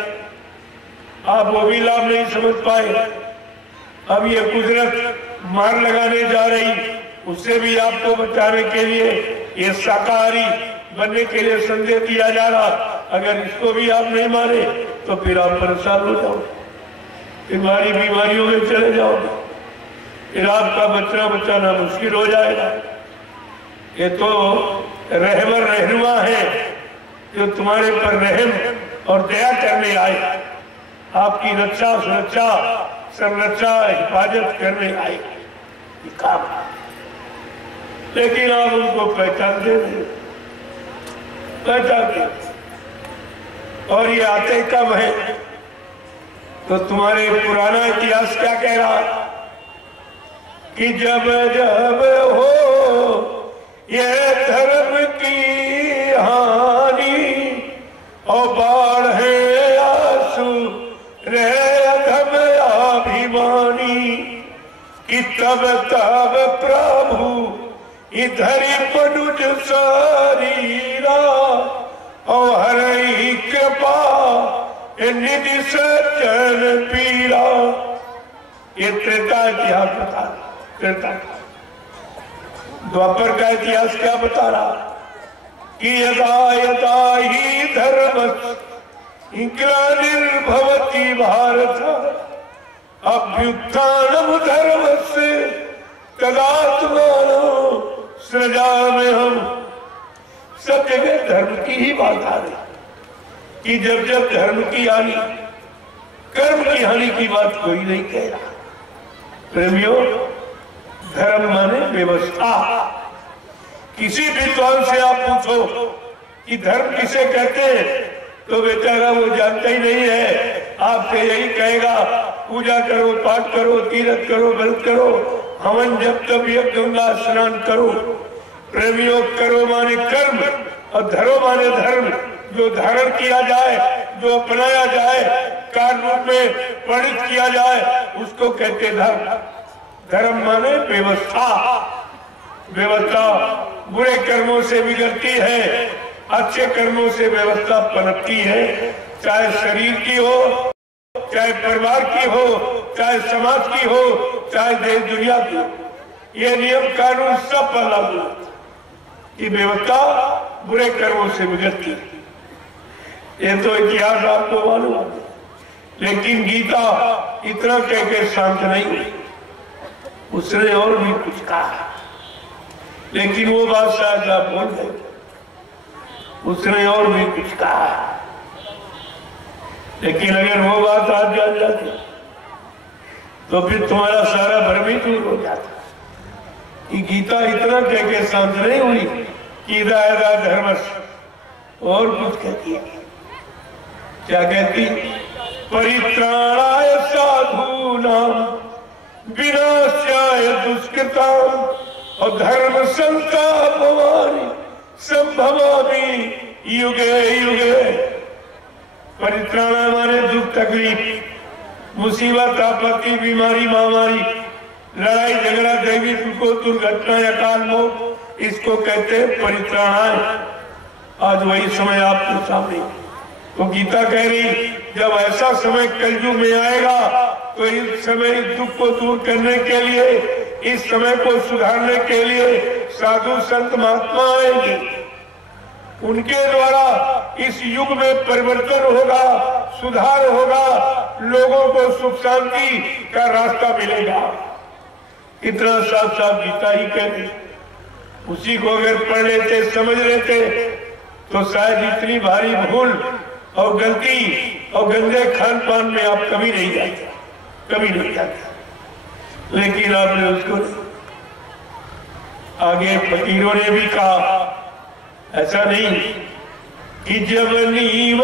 आप वो भी लाभ नहीं समझ पाए। अब ये कुदरत मार लगाने जा रही, उससे भी आपको बचाने के लिए ये शाकाहारी बनने के लिए संदेश दिया जा रहा। अगर इसको भी आप नहीं माने तो फिर आप परेशान हो जाओगे, बीमारियों में चले जाओगे, फिर आपका बचाना मुश्किल हो जाएगा। ये तो रहबर रहनुमा है जो तुम्हारे पर रहम और दया करने आए, आपकी रक्षा सुरक्षा संरक्षा हिफाजत करने आए काम। लेकिन आप उनको पहचानते नहीं, पहचानते। और ये आते कब है? तो तुम्हारे पुराना इतिहास क्या कह रहा कि जब जब हो ये धर्म की हानि और बाढ़ है आंसू रहे अधम अभिमानी कि तब तब प्रभु इधर मनुज शरीरा और हरि कृपा निधि सज्जन पीरा। ये त्रेता इतिहास बता रहा, त्रेता द्वापर का इतिहास क्या बता रहा कि यदा यदा ही धर्म ग्लानिर्भवति भारत अभ्युत्थानम धर्म से तदात्मानो सृजामि हम। सब जगह धर्म की ही बात आ रही कि जब जब धर्म की हानि, कर्म की हानि की बात कोई नहीं कह रहा। प्रेमियों, धर्म माने व्यवस्था। किसी विद्वान से आप पूछो कि धर्म किसे कहते हैं तो बेचारा वो जानता ही नहीं है, आपसे यही कहेगा पूजा करो, पाठ करो, तीर्थ करो, व्रत करो, हवन जप तप यज्ञ गंगा स्नान करो। प्रेमियों, करो माने कर्म और धरो माने धर्म। जो धारण किया जाए, जो अपनाया जाए, कार्य रूप में परिणत किया जाए, उसको कहते धर्म। धर्म माने व्यवस्था। व्यवस्था बुरे कर्मों से बिगड़ती है, अच्छे कर्मों से व्यवस्था पनपती है। चाहे शरीर की हो, चाहे परिवार की हो, चाहे समाज की हो, चाहे देश दुनिया की हो। ये नियम कानून सब पर लागू कि व्यवस्था बुरे कर्मों से बिगड़ती है। ये तो इतिहास आपको मालूम है, लेकिन गीता इतना कह के शांत नहीं हुई, उसने और भी कुछ कहा। लेकिन वो बात शायद आप बोल गए, उसने और भी कुछ कहा। लेकिन अगर वो बात आज जान जाती तो फिर तुम्हारा सारा भ्रम ही दूर हो जाता कि गीता इतना कह के शांत नहीं हुई कि इदा धर्मस, और कुछ कहती है। क्या कहती? परित्राणाय साधूनां विनाशाय दुष्कृतां और धर्म संस्थापनानि संभवामि युगे युगे। परित्राण माने दुख तकलीफ, मुसीबत, आपत्ति, बीमारी, महामारी, लड़ाई झगड़ा, दैवी दुख, दुर्घटना या काल मौत, इसको कहते हैं परित्राणाय। आज वही समय आपके सामने। तो गीता कह रही जब ऐसा समय कलयुग में आएगा तो इस समय दुख को दूर करने के लिए, इस समय को सुधारने के लिए साधु संत महात्मा आएंगे। उनके द्वारा इस युग में परिवर्तन होगा, सुधार होगा, लोगों को सुख शांति का रास्ता मिलेगा। इतना साफ साफ गीता ही कह रही। उसी को अगर पढ़ लेते, समझ लेते तो शायद इतनी भारी भूल और गलती और गंदे खान पान में आप कभी नहीं जाते, कभी नहीं जाते। लेकिन आपने उसको आगे फकीरों ने भी कहा, ऐसा नहीं कि जब नींव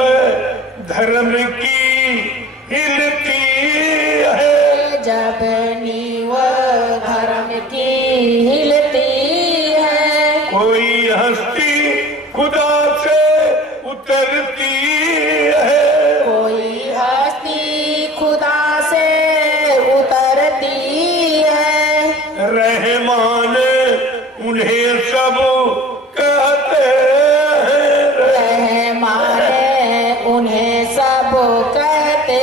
धर्म की हिलती है, जब नींव धर्म की हिलती है, कोई हस्ती खुदा से उतरती है, कोई हस्ती खुदा से उतरती है, रहमान उन्हें सब कहते हैं, रहमान उन्हें सब कहते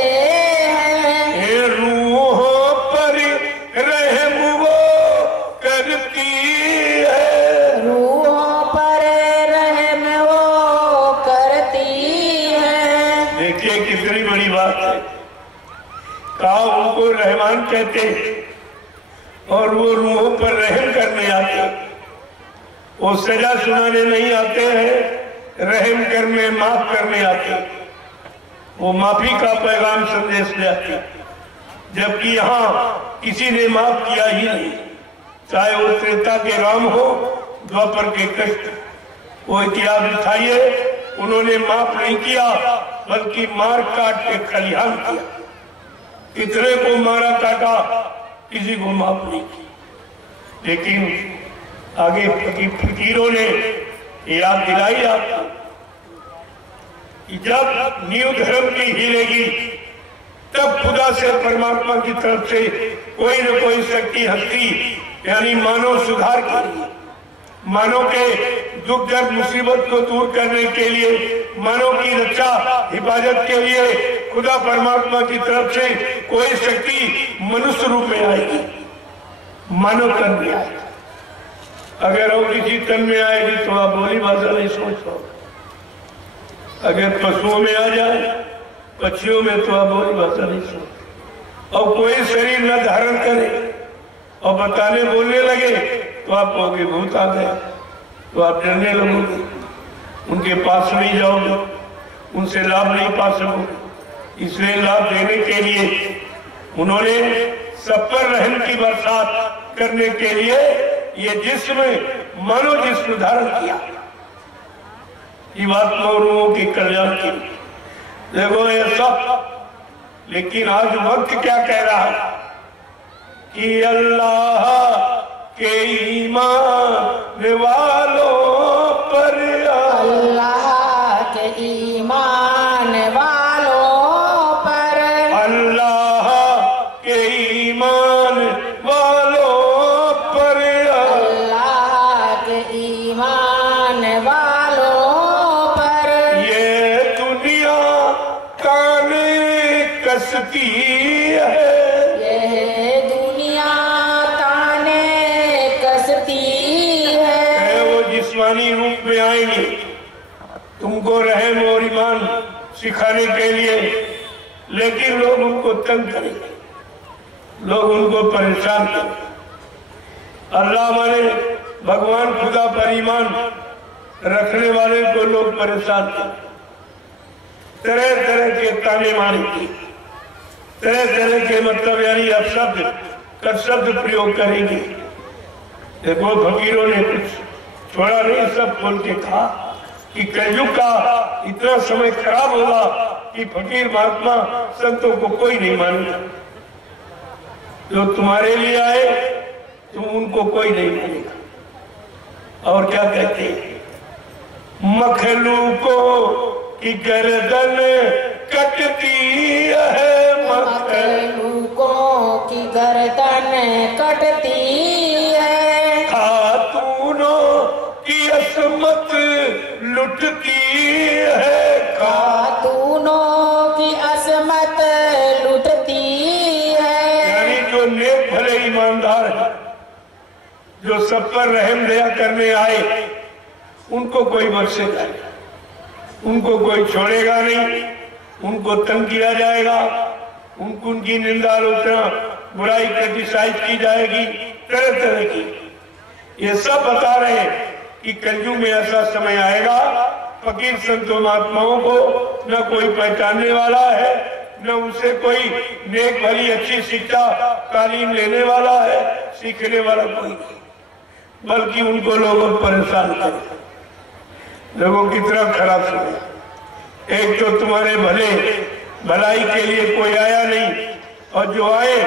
हैं, ये रूहों पर रहम वो करती है, रूहों पर रहम वो करती है। देखिए कितनी बड़ी बात है। कहा उनको रहमान कहते और वो रूहों पर रहम करने आते, वो सजा सुनाने नहीं आते हैं, रहम करने माफ करने आते, वो माफी का पैगाम संदेश ले आते। जबकि यहाँ किसी ने माफ किया ही नहीं, चाहे वो त्रेता के राम हो, द्वापर के कृष्ण। वो इतिहास उठाइए, उन्होंने माफ नहीं किया बल्कि मार काट के खलिहान किया। इतने को मारा काटा, किसी को माफ नहीं किया। लेकिन आगे फकीरों ने याद दिलाई आपको कि जब नींव धर्म की हिलेगी तब खुदा से, परमात्मा की तरफ से कोई न कोई शक्ति हस्ती यानी मानव सुधार करेगी, मानव के दुख दर्द मुसीबत को दूर करने के लिए, मानव की रक्षा हिफाजत के लिए खुदा परमात्मा की तरफ से कोई शक्ति मनुष्य रूप में आएगी, मानव तन में आएगी। अगर और किसी तन में आएगी तो आप बोली भाषा नहीं सोच पाओगे। अगर पशुओं में आ जाए, पक्षियों में, तो आप बोली भाषा नहीं सोच। और कोई शरीर न धारण करे और बताने बोलने लगे तो आप कहोगे भूत आ गए, तो आप डरने लगोगे, उनके पास नहीं जाओगे, उनसे लाभ नहीं पा सकोगे। इसलिए लाभ देने के लिए उन्होंने सब पर रहम की बरसात करने के लिए ये जिस्म, मानो जिस्म धारण किया, जीवात्मा और रूहों के कल्याण के लिए। देखो ये सब, लेकिन आज वक्त क्या कह रहा है कि अल्लाह के ईमान वालों पर, अल्लाह के ईमान वालों पर, अल्लाह के ईमान वालों पर, अल्लाह के ईमान वालों पर, ये दुनिया काने कसती है, ये दुनिया ताने कसती है। वो जिस्मानी रूप में आएंगे तुमको रहम और ईमान सिखाने के लिए, लेकिन लोग उनको तंग करेंगे, लोग उनको परेशान करेंगे। अल्लाह माने भगवान खुदा पर ईमान रखने वाले को लोग परेशान करें, तरह तरह के ताने मारेंगे, तरह तरह के मतलब यानी अपशब्द कर शब्द प्रयोग करेंगे। देखो फकीरों ने कुछ छोड़ा नहीं, सब खोल के कहा कि कलयुग का इतना समय खराब होगा कि फकीर महात्मा संतों को कोई नहीं मानेगा। जो तुम्हारे लिए आए तुम उनको कोई नहीं मानेगा। और क्या कहते हैं, मखलूकों की गर्दन कटती है, मखलूकों की गर्दन कटती है, खातूनों की असमत लुटती है, खातूनों की असमत लुटती है। यानी जो नेक भले ईमानदार है, जो सब पर रहम दया करने आए, उनको कोई बख्शेगा नहीं, उनको कोई छोड़ेगा नहीं, उनको तंग किया जाएगा, उनको उनकी निंदा आलोचना बुराई क्रिटिसाइज की जाएगी, तरह तरह की। ये सब बता रहे हैं कि कलयुग में ऐसा समय आएगा फकीर संतों महात्माओं को न कोई पहचानने वाला है, न उनसे कोई नेक भली अच्छी शिक्षा तालीम लेने वाला है, सीखने वाला कोई नहीं, बल्कि उनको लोगों परेशान करे। लोगों की तरफ खराब सुने। एक तो तुम्हारे भलाई के लिए कोई आया नहीं, और जो आए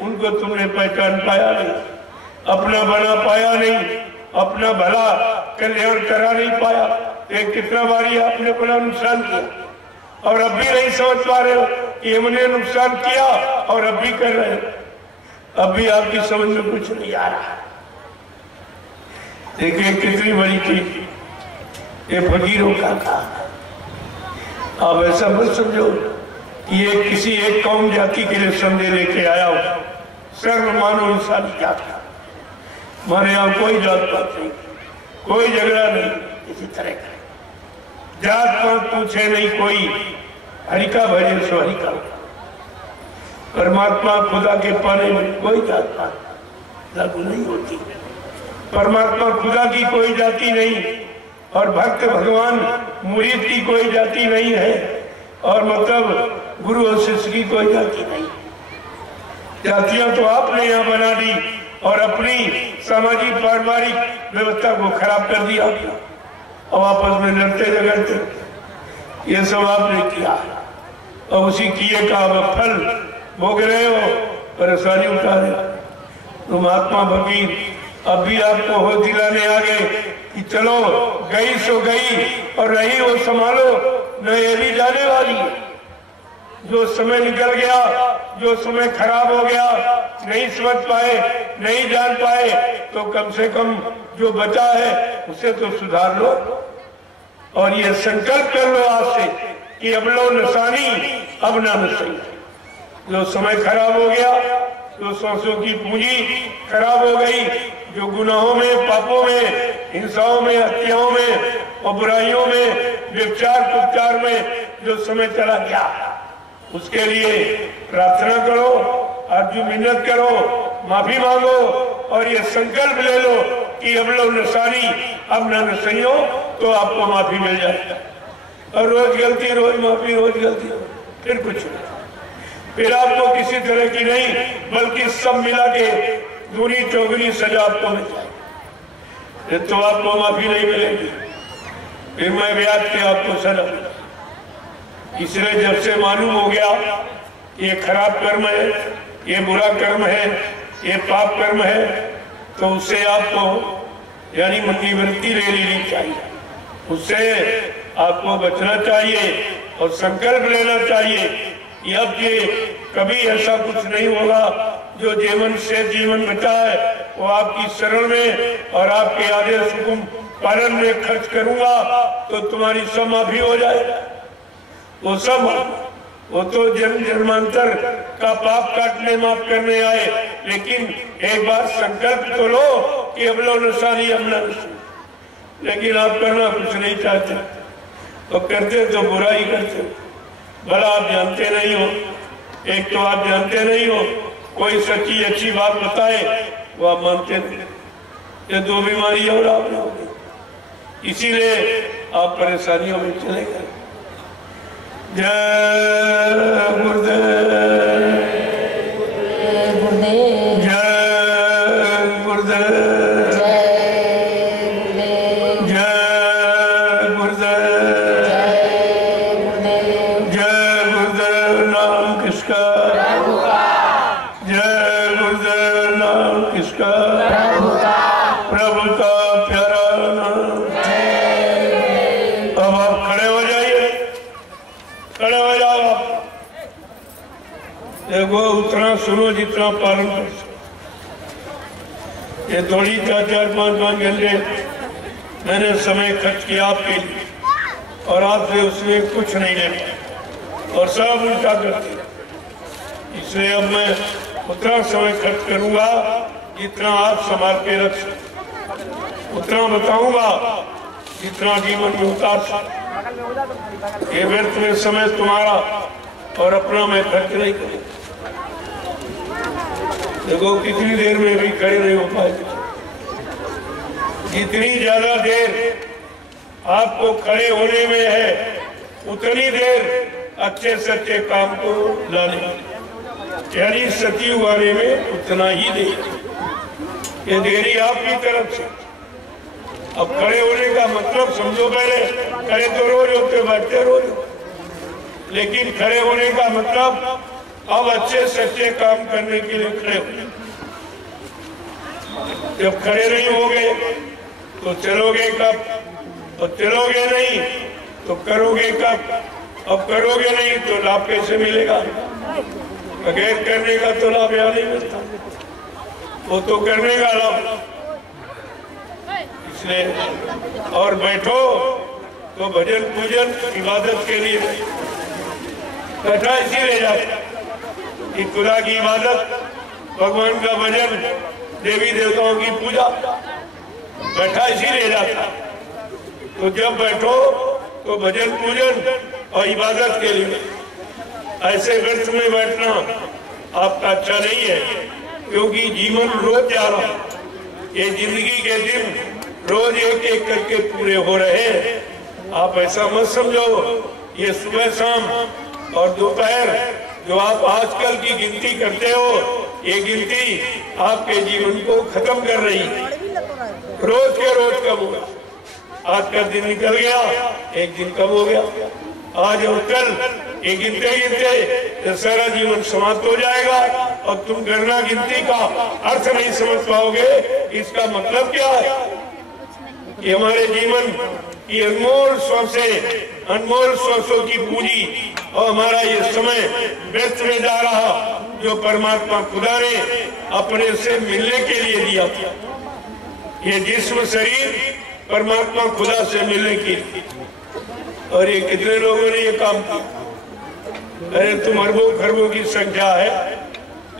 उनको तुमने पहचान पाया नहीं, अपना बना पाया नहीं, अपना भला कल्याण करा नहीं पाया। एक कितना बारी आपने अपना नुकसान किया और अब भी नहीं समझ पा रहे हो कि हमने नुकसान किया और अब भी कर रहे हो। अब भी आपकी समझ में कुछ नहीं आ रहा। देखिए कितनी बड़ी चीज ये फकीरों का काम। आप ऐसा मत समझो कि ये किसी एक कौम जाति के लिए संदेह लेके आया हो। सर्व मानव इंसानी जात का, हमारे यहाँ कोई जात पात नहीं, कोई झगड़ा नहीं किसी तरह का, जात पात पूछे नहीं कोई, हरिका भजे सो हरिका। परमात्मा खुदा के पाने में कोई जात पात लागू नहीं होती। परमात्मा खुदा की कोई जाति नहीं, और भक्त भगवान मुरीद की कोई जाति नहीं है, और मतलब गुरु और शिष्य की कोई जाति नहीं। जातियां तो आपने यहाँ बना दी और अपनी सामाजिक पारिवारिक व्यवस्था को खराब कर दिया और आपस में लड़ते झगड़ते, ये सब आपने किया और उसी किए का अब फल भोग रहे हो, परेशानी उठा रहे हो। तो महात्मा फकीर अब भी आपको हो दिलाने आ गए कि चलो गई सो गई और रही वो संभालो, न ये भी जाने वाली है। जो समय निकल गया, जो समय खराब हो गया, नहीं समझ पाए, नहीं जान पाए, तो कम से कम जो बचा है उसे तो सुधार लो। और ये संकल्प कर लो आज से कि अब लो नसानी अब ना नसाई। जो समय खराब हो गया, जो सांसों की पूंजी खराब हो गई, जो गुनाहों में, पापों में, हिंसाओं में, हत्याओं में और बुराइयों में, व्यभिचार कुचार में जो समय चला गया, उसके लिए प्रार्थना करो, अर्जुन मिन्नत करो, माफी मांगो और ये संकल्प ले लो कि अब लो नसानी अब ना नसइयो, तो आपको माफी मिल जाए। और रोज गलती रोज माफी, रोज गलती, फिर कुछ नहीं, फिर आपको किसी तरह की नहीं बल्कि सब मिला के दूनी चौगुनी सजा आपको मिल जाए। तो आपको माफी नहीं मिलेगी, फिर मैं ब्याज के आपको सजा मिलेगी। इसलिए जब से मालूम हो गया ये खराब कर्म है, ये बुरा कर्म है, ये पाप कर्म है, तो उससे आपको यानी निवृत्ति ले लेनी चाहिए, उससे आपको बचना चाहिए और संकल्प लेना चाहिए कि अब ये कभी ऐसा कुछ नहीं होगा। जो जीवन से जीवन बचा है वो आपकी शरण में और आपके आदेश हुकुम पालन में खर्च करूंगा, तो तुम्हारी सब माफी हो जाएगा। वो सब, वो तो जन्म जन्मांतर का पाप काटने माफ करने आए, लेकिन एक बार संकल्प तो लो कि अब लो नसानी अब ना नसानी। लेकिन आप करना कुछ नहीं चाहते, तो करते तो बुरा ही करते। भला आप जानते नहीं हो, एक तो आप जानते नहीं हो, कोई सच्ची अच्छी बात बताए वो आप मानते नहीं। ये दो बीमारी और आपने हो गई, इसीलिए आप परेशानियों में चले गए। जय गुरुदेव, गुरुदेव, जय गुरुदेव, जय गुरुदेव, जय गुरुदेव, जय गुरुदेव। नाम किसका? प्रभु का, जय गुरुदेव। नाम किसका? प्रभु का, प्रभु का प्यारा नाम। अब आप खड़े हो जाइए, खड़े हो जाओ। देखो उतना सुनो जितना पालन कर सको। ये थोड़ी 4-5 घंटे मैंने समय खर्च किया आपके लिए, और आपसे उसमें कुछ नहीं लेना और सब उल्टा करते। इसलिए अब मैं उतना समय खर्च करूंगा जितना आप संभाल के रख सकते, उतना बताऊंगा जितना जीवन में उतार सकते। ये व्यर्थ में समय तुम्हारा और अपना मैं खर्च नहीं करूंगा। देखो कितनी देर में भी खड़े नहीं हो पाए। जितनी ज्यादा देर आपको खड़े होने में है उतनी देर अच्छे से अच्छे काम को लाने, यानी सचिव वाले में उतना ही देर। ये देरी आपकी तरफ से। अब खड़े होने का मतलब समझो, पहले खड़े तो रोज होते, बैठते रोज, लेकिन खड़े होने का मतलब अब अच्छे से अच्छे काम करने के लिए खड़े हो। जब खड़े नहीं होगे तो चलोगे कब, और चलोगे नहीं तो करोगे कब। अब करोगे नहीं तो लाभ कैसे मिलेगा? बगैर करने का तो लाभ यहाँ नहीं मिलता, वो तो करने का लाभ। इसलिए और बैठो तो भजन पूजन इबादत के लिए बैठा, इसीलिए जाता कि खुदा की इबादत, भगवान का भजन, देवी देवताओं की पूजा, बैठा इसीलिए जाता। तो जब बैठो तो भजन पूजन और इबादत के लिए, ऐसे व्यर्थ में बैठना आपका अच्छा नहीं है, क्योंकि जीवन रोज जा रहा, ये जिंदगी के दिन रोज एक एक करके पूरे हो रहे हैं। आप ऐसा मत समझो ये सुबह शाम और दोपहर जो आप आजकल की गिनती करते हो, ये गिनती आपके जीवन को खत्म कर रही है। रोज के रोज कम होगा, आज का दिन निकल गया, एक दिन कम हो गया, आज और कल ये गिनते गिनते सारा जीवन समाप्त हो जाएगा और तुम गणना गिनती का अर्थ नहीं समझ पाओगे। इसका मतलब क्या है कि हमारे जीवन की अनमोल श्वासें, अनमोल श्वासों की पूंजी और हमारा ये समय व्यर्थ में जा रहा, जो परमात्मा खुदा ने अपने से मिलने के लिए दिया था। ये जिस्म शरीर परमात्मा खुदा से मिलने की, और ये कितने लोगों ने ये काम किया? अरे तुम अरबों खरबों की संख्या है,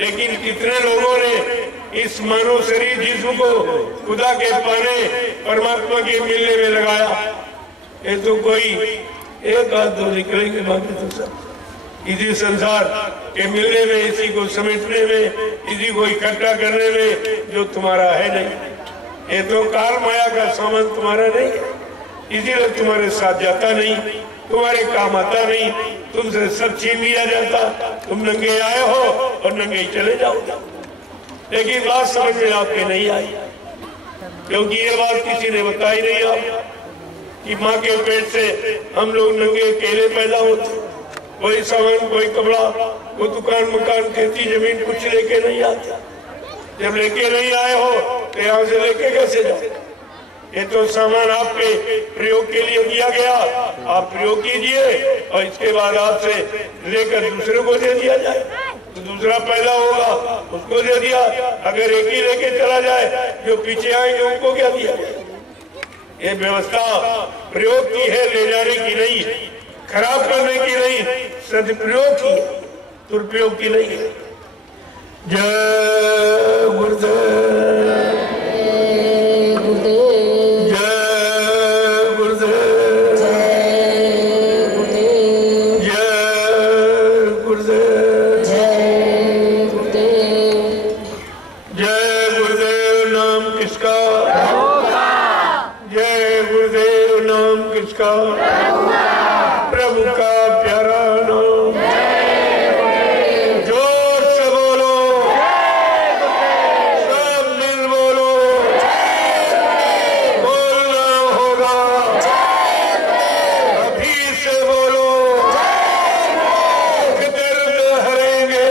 लेकिन कितने लोगों ने इस मानव शरीर जिस्म को खुदा के पाने, परमात्मा के मिलने में लगाया? ये तो कोई एक आध दो निकलेंगे, बाकी तो सब इसी संसार के मिलने में, इसी को समेटने में, इसी को इकट्ठा करने में जो तुम्हारा है नहीं। ये तो काल माया का सामान तुम्हारा नहीं है, इसीलिए तुम्हारे साथ जाता नहीं, तुम्हारे काम आता नहीं, तुमसे सब छीन लिया जाता। तुम नंगे आए हो और नंगे ही चले जाओगे। लेकिन बात समझ में आपके नहीं आई, क्योंकि ये बात किसी ने बताई नहीं आप कि माँ के पेट से हम लोग नंगे अकेले पैदा होते, कोई सामान, कोई कपड़ा, कोई दुकान मकान, खेती जमीन कुछ लेके नहीं आता। जब लेके नहीं आए हो तो यहाँ से लेके कैसे जाओ? ये तो सामान आपके प्रयोग के लिए दिया गया, आप प्रयोग कीजिए और इसके बाद आपसे लेकर दूसरे को दे दिया जाए, तो दूसरा पैदा होगा, उसको दे दिया। अगर एक ही लेके चला जाए, जो पीछे आएंगे उनको क्या दिया जाए? ये व्यवस्था प्रयोग की है, ले जाने की नहीं, खराब करने की नहीं, सदुपयोग की, दुरुपयोग की नहीं है। जय गुरुदेव, प्रभु का प्यारा नाम। जोर से बोलो, सब मिल बोलो, बोलना होगा, अभी से बोलो, दर्द हरेंगे,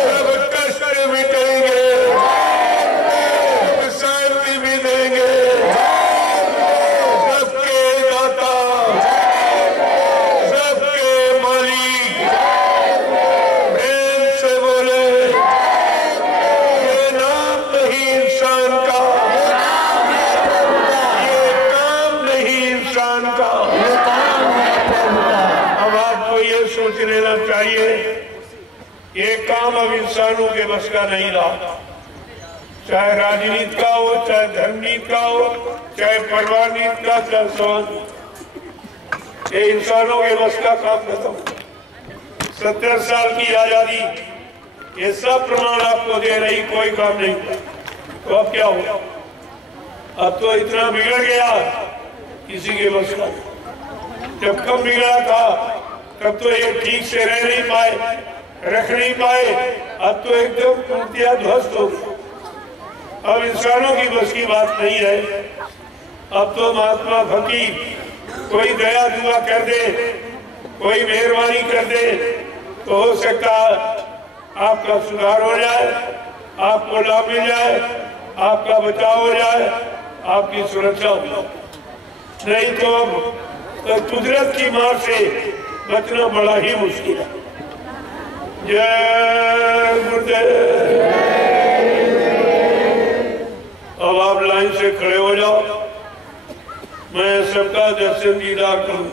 सब कष्ट मिटेंगे, शांति भी देंगे। सोच लेना चाहिए ये काम अब इंसानों के बस का नहीं रहा, चाहे राजनीति का हो, चाहे धर्मनीति का हो, चाहे परिवार नीति का, चाहे समाज, ये इंसानों के बस का काम खत्म। 70 साल की आजादी ये सब प्रमाण आपको दे रही, कोई काम नहीं। तो अब क्या होगा? अब तो इतना बिगड़ गया किसी के बस का। जब कम बिगड़ा था तब तो ये ठीक से रह नहीं पाए, रख नहीं पाए, अब तो एकदम टूटिया ध्वस्त हो गई। अब इंसानों की बस की बात नहीं है। अब तो महात्मा फकीर कोई दया दुआ कर दे, कोई मेहरबानी कर दे तो हो सकता आपका सुधार हो जाए, आपको लाभ मिल जाए, आपका बचाव हो जाए, आपकी सुरक्षा हो जाए। नहीं तो अब कुदरत की मार से बचना बड़ा ही मुश्किल है। जय गुरुदेव। अब आप लाइन से खड़े हो जाओ, मैं सबका दर्शन दीदार करूं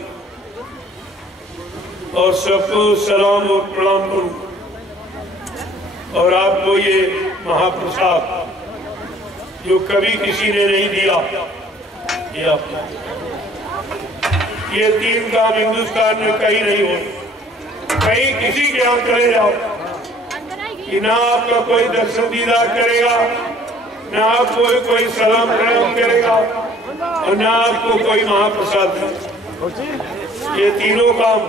और सबको सलाम और प्रणाम करूं और आपको ये महाप्रसाद जो कभी किसी ने नहीं दिया, ये आपको। ये 3 काम हिंदुस्तान में कहीं नहीं हो, कहीं किसी के यहाँ चले जाओ कि ना आपका कोई दर्शन दीदार करेगा, ना आपको कोई सलाम प्रणाम करेगा और ना आपको कोई महाप्रसाद देगा। ये तीनों काम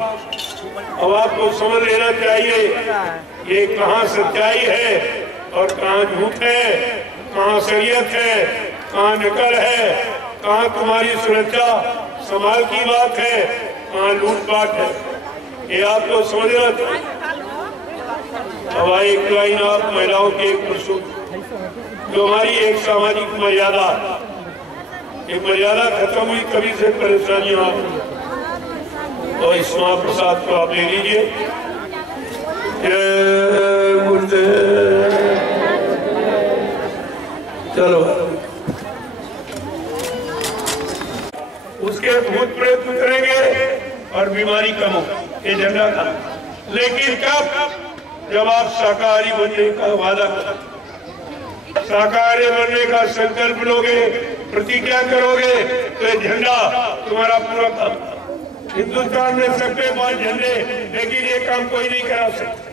अब आपको समझ लेना चाहिए, ये कहाँ सच्चाई है और कहाँ झूठ है, कहाँ शरीयत है, कहाँ नकल है, कहाँ तुम्हारी सुरक्षा संभाल की बात है, कहाँ लूटपाट है, ये आपको समझना चाहिए। अब एक लाइन आप महिलाओं के एक प्रश्न जो हमारी एक सामाजिक मर्यादा, एक मर्यादा खत्म हुई कभी से परेशानियां और इस महाप्रसाद को आप ले लीजिए। जय गुरुदेव। चलो उसके भूत प्रेत उतरेंगे और बीमारी कम हो, ये झंडा था। लेकिन कब? जब आप शाकाहारी बनने का वादा करोगे, शाकाहारी बनने का संकल्प लोगे, प्रतिज्ञा करोगे तो ये झंडा तुम्हारा पूरा काम। हिंदुस्तान में सबके पास झंडे, लेकिन ये काम कोई नहीं करा सकता।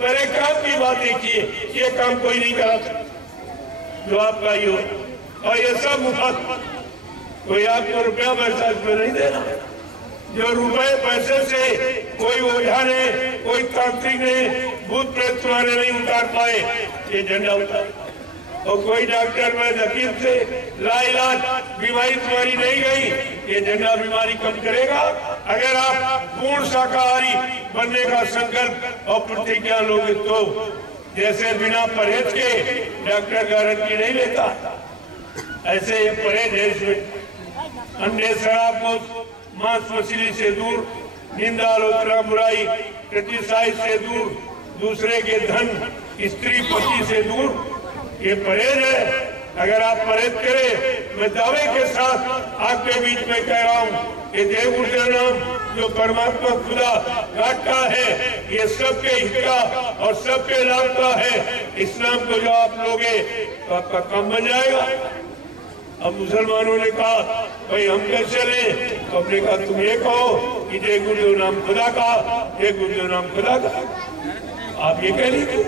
पर एक काम की बात देखिए, ये काम कोई नहीं करा सकता जो आपका ही हो। और ये सब मुफ्त, कोई आपको रुपया पैसा इसमें नहीं देना। जो रुपए पैसे से कोई ओझा ने, कोई तांत्रिक ने, भूत प्रेत तुम्हारे नहीं उतार पाए, ये झंडा उतार। और कोई डॉक्टर में हकीम से लाइलाज बीमारी तुम्हारी नहीं गई, ये झंडा बीमारी कम करेगा। अगर आप पूर्ण शाकाहारी बनने का संकल्प और प्रतिज्ञा लोगे तो, जैसे बिना परहेज के डॉक्टर गारंटी नहीं लेता, ऐसे ये परहेज है। इसमें अंडे, शराब, मांस मछली से दूर, निंदा आलोचना बुराई क्रिटिसाइज से दूर, दूसरे के धन स्त्री पति से दूर, ये परहेज है। अगर आप परहेज करें, मैं दावे के साथ आपके बीच में कह रहा हूँ, ये देव गुरुदेव नाम जो परमात्मा खुदा काटता है, ये सबके हित का और सबके लाभ का है। इस्लाम को जो आप लोगे तो आपका काम बन जाएगा। अब मुसलमानों ने कहा भाई हम कैसे लें, तो हमने कहा तुम ये कहो कि जय गुरुदेव नाम खुदा का, जय गुरुदेव नाम खुदा का। आप ये कह लीजिए,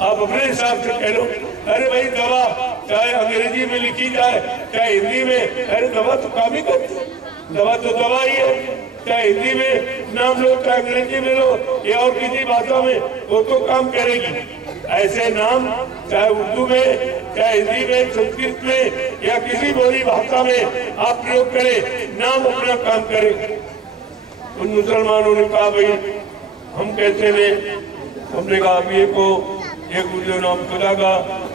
आप अपने हिसाब से कह लो। अरे भाई दवा चाहे अंग्रेजी में लिखी जाए चाहे हिंदी में, अरे दवा तो काम ही करती है, दवा तो दवा ही है। चाहे हिंदी में नाम लो चाहे अंग्रेजी में लो या और किसी भाषा में, वो तो काम करेगी। ऐसे नाम चाहे उर्दू में, चाहे हिंदी में, संस्कृत में या किसी बोली भाषा में आप प्रयोग करें, नाम अपना काम करे। उन मुसलमानों ने कहा भाई हम कैसे लें? हमने कहा आप ये को ये गुरुदेव नाम खुदा का,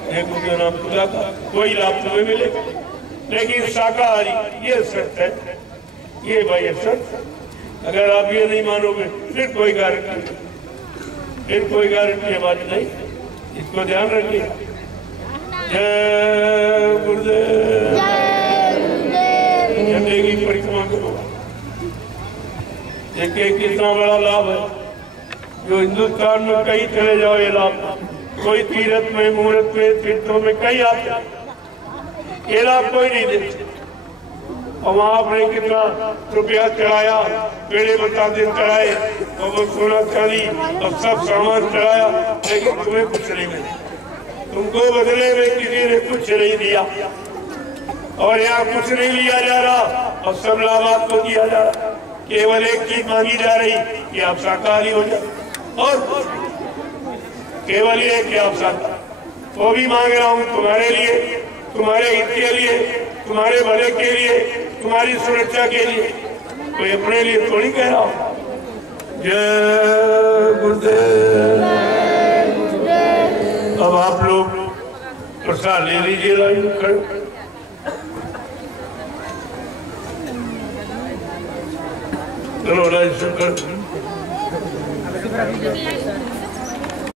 ये गुरुदेव नाम खुदा का, कोई लाभ तुम्हें मिलेगा। लेकिन शाकाहारी ये शर्त है, ये भाई शर्त। अगर आप ये नहीं मानोगे फिर कोई गारंटी, फिर कोई गारंटी बात नहीं, इसको ध्यान रखिए। जय गुरुदेव। झंडे की परिक्रमा करो, देखिए कितना बड़ा लाभ है जो हिंदुस्तान में कहीं चले जाओ ये लाभ। कोई तीर्थ में, मुहूर्त में, तीर्थों में कहीं आप ये लाभ कोई नहीं देते। और वहाँ आपने कितना रुपया चढ़ाया, पेड़े बताते चढ़ाए और सोना चांदी और सब सामान चढ़ाया, लेकिन तुम्हें कुछ नहीं मिला। तुमको बदले में किसी ने कुछ नहीं दिया और यहाँ कुछ नहीं लिया जा रहा। और सब लाभ आपको दिया जा रहा। केवल एक चीज मांगी जा रही कि आप शाकाहारी हो जाए, और केवल ये कि आप शाकाहारी, वो भी मांग रहा हूँ तुम्हारे लिए, तुम्हारे हित के लिए, तुम्हारे भले के लिए, तुम्हारी सुरक्षा के लिए, कोई अपने लिए थोड़ी कह रहा हूँ। जय गुरुदेव। अब आप लोग प्रसाद ले लीजिए, लाइन खड़े। चलो लाइन शुरू कर।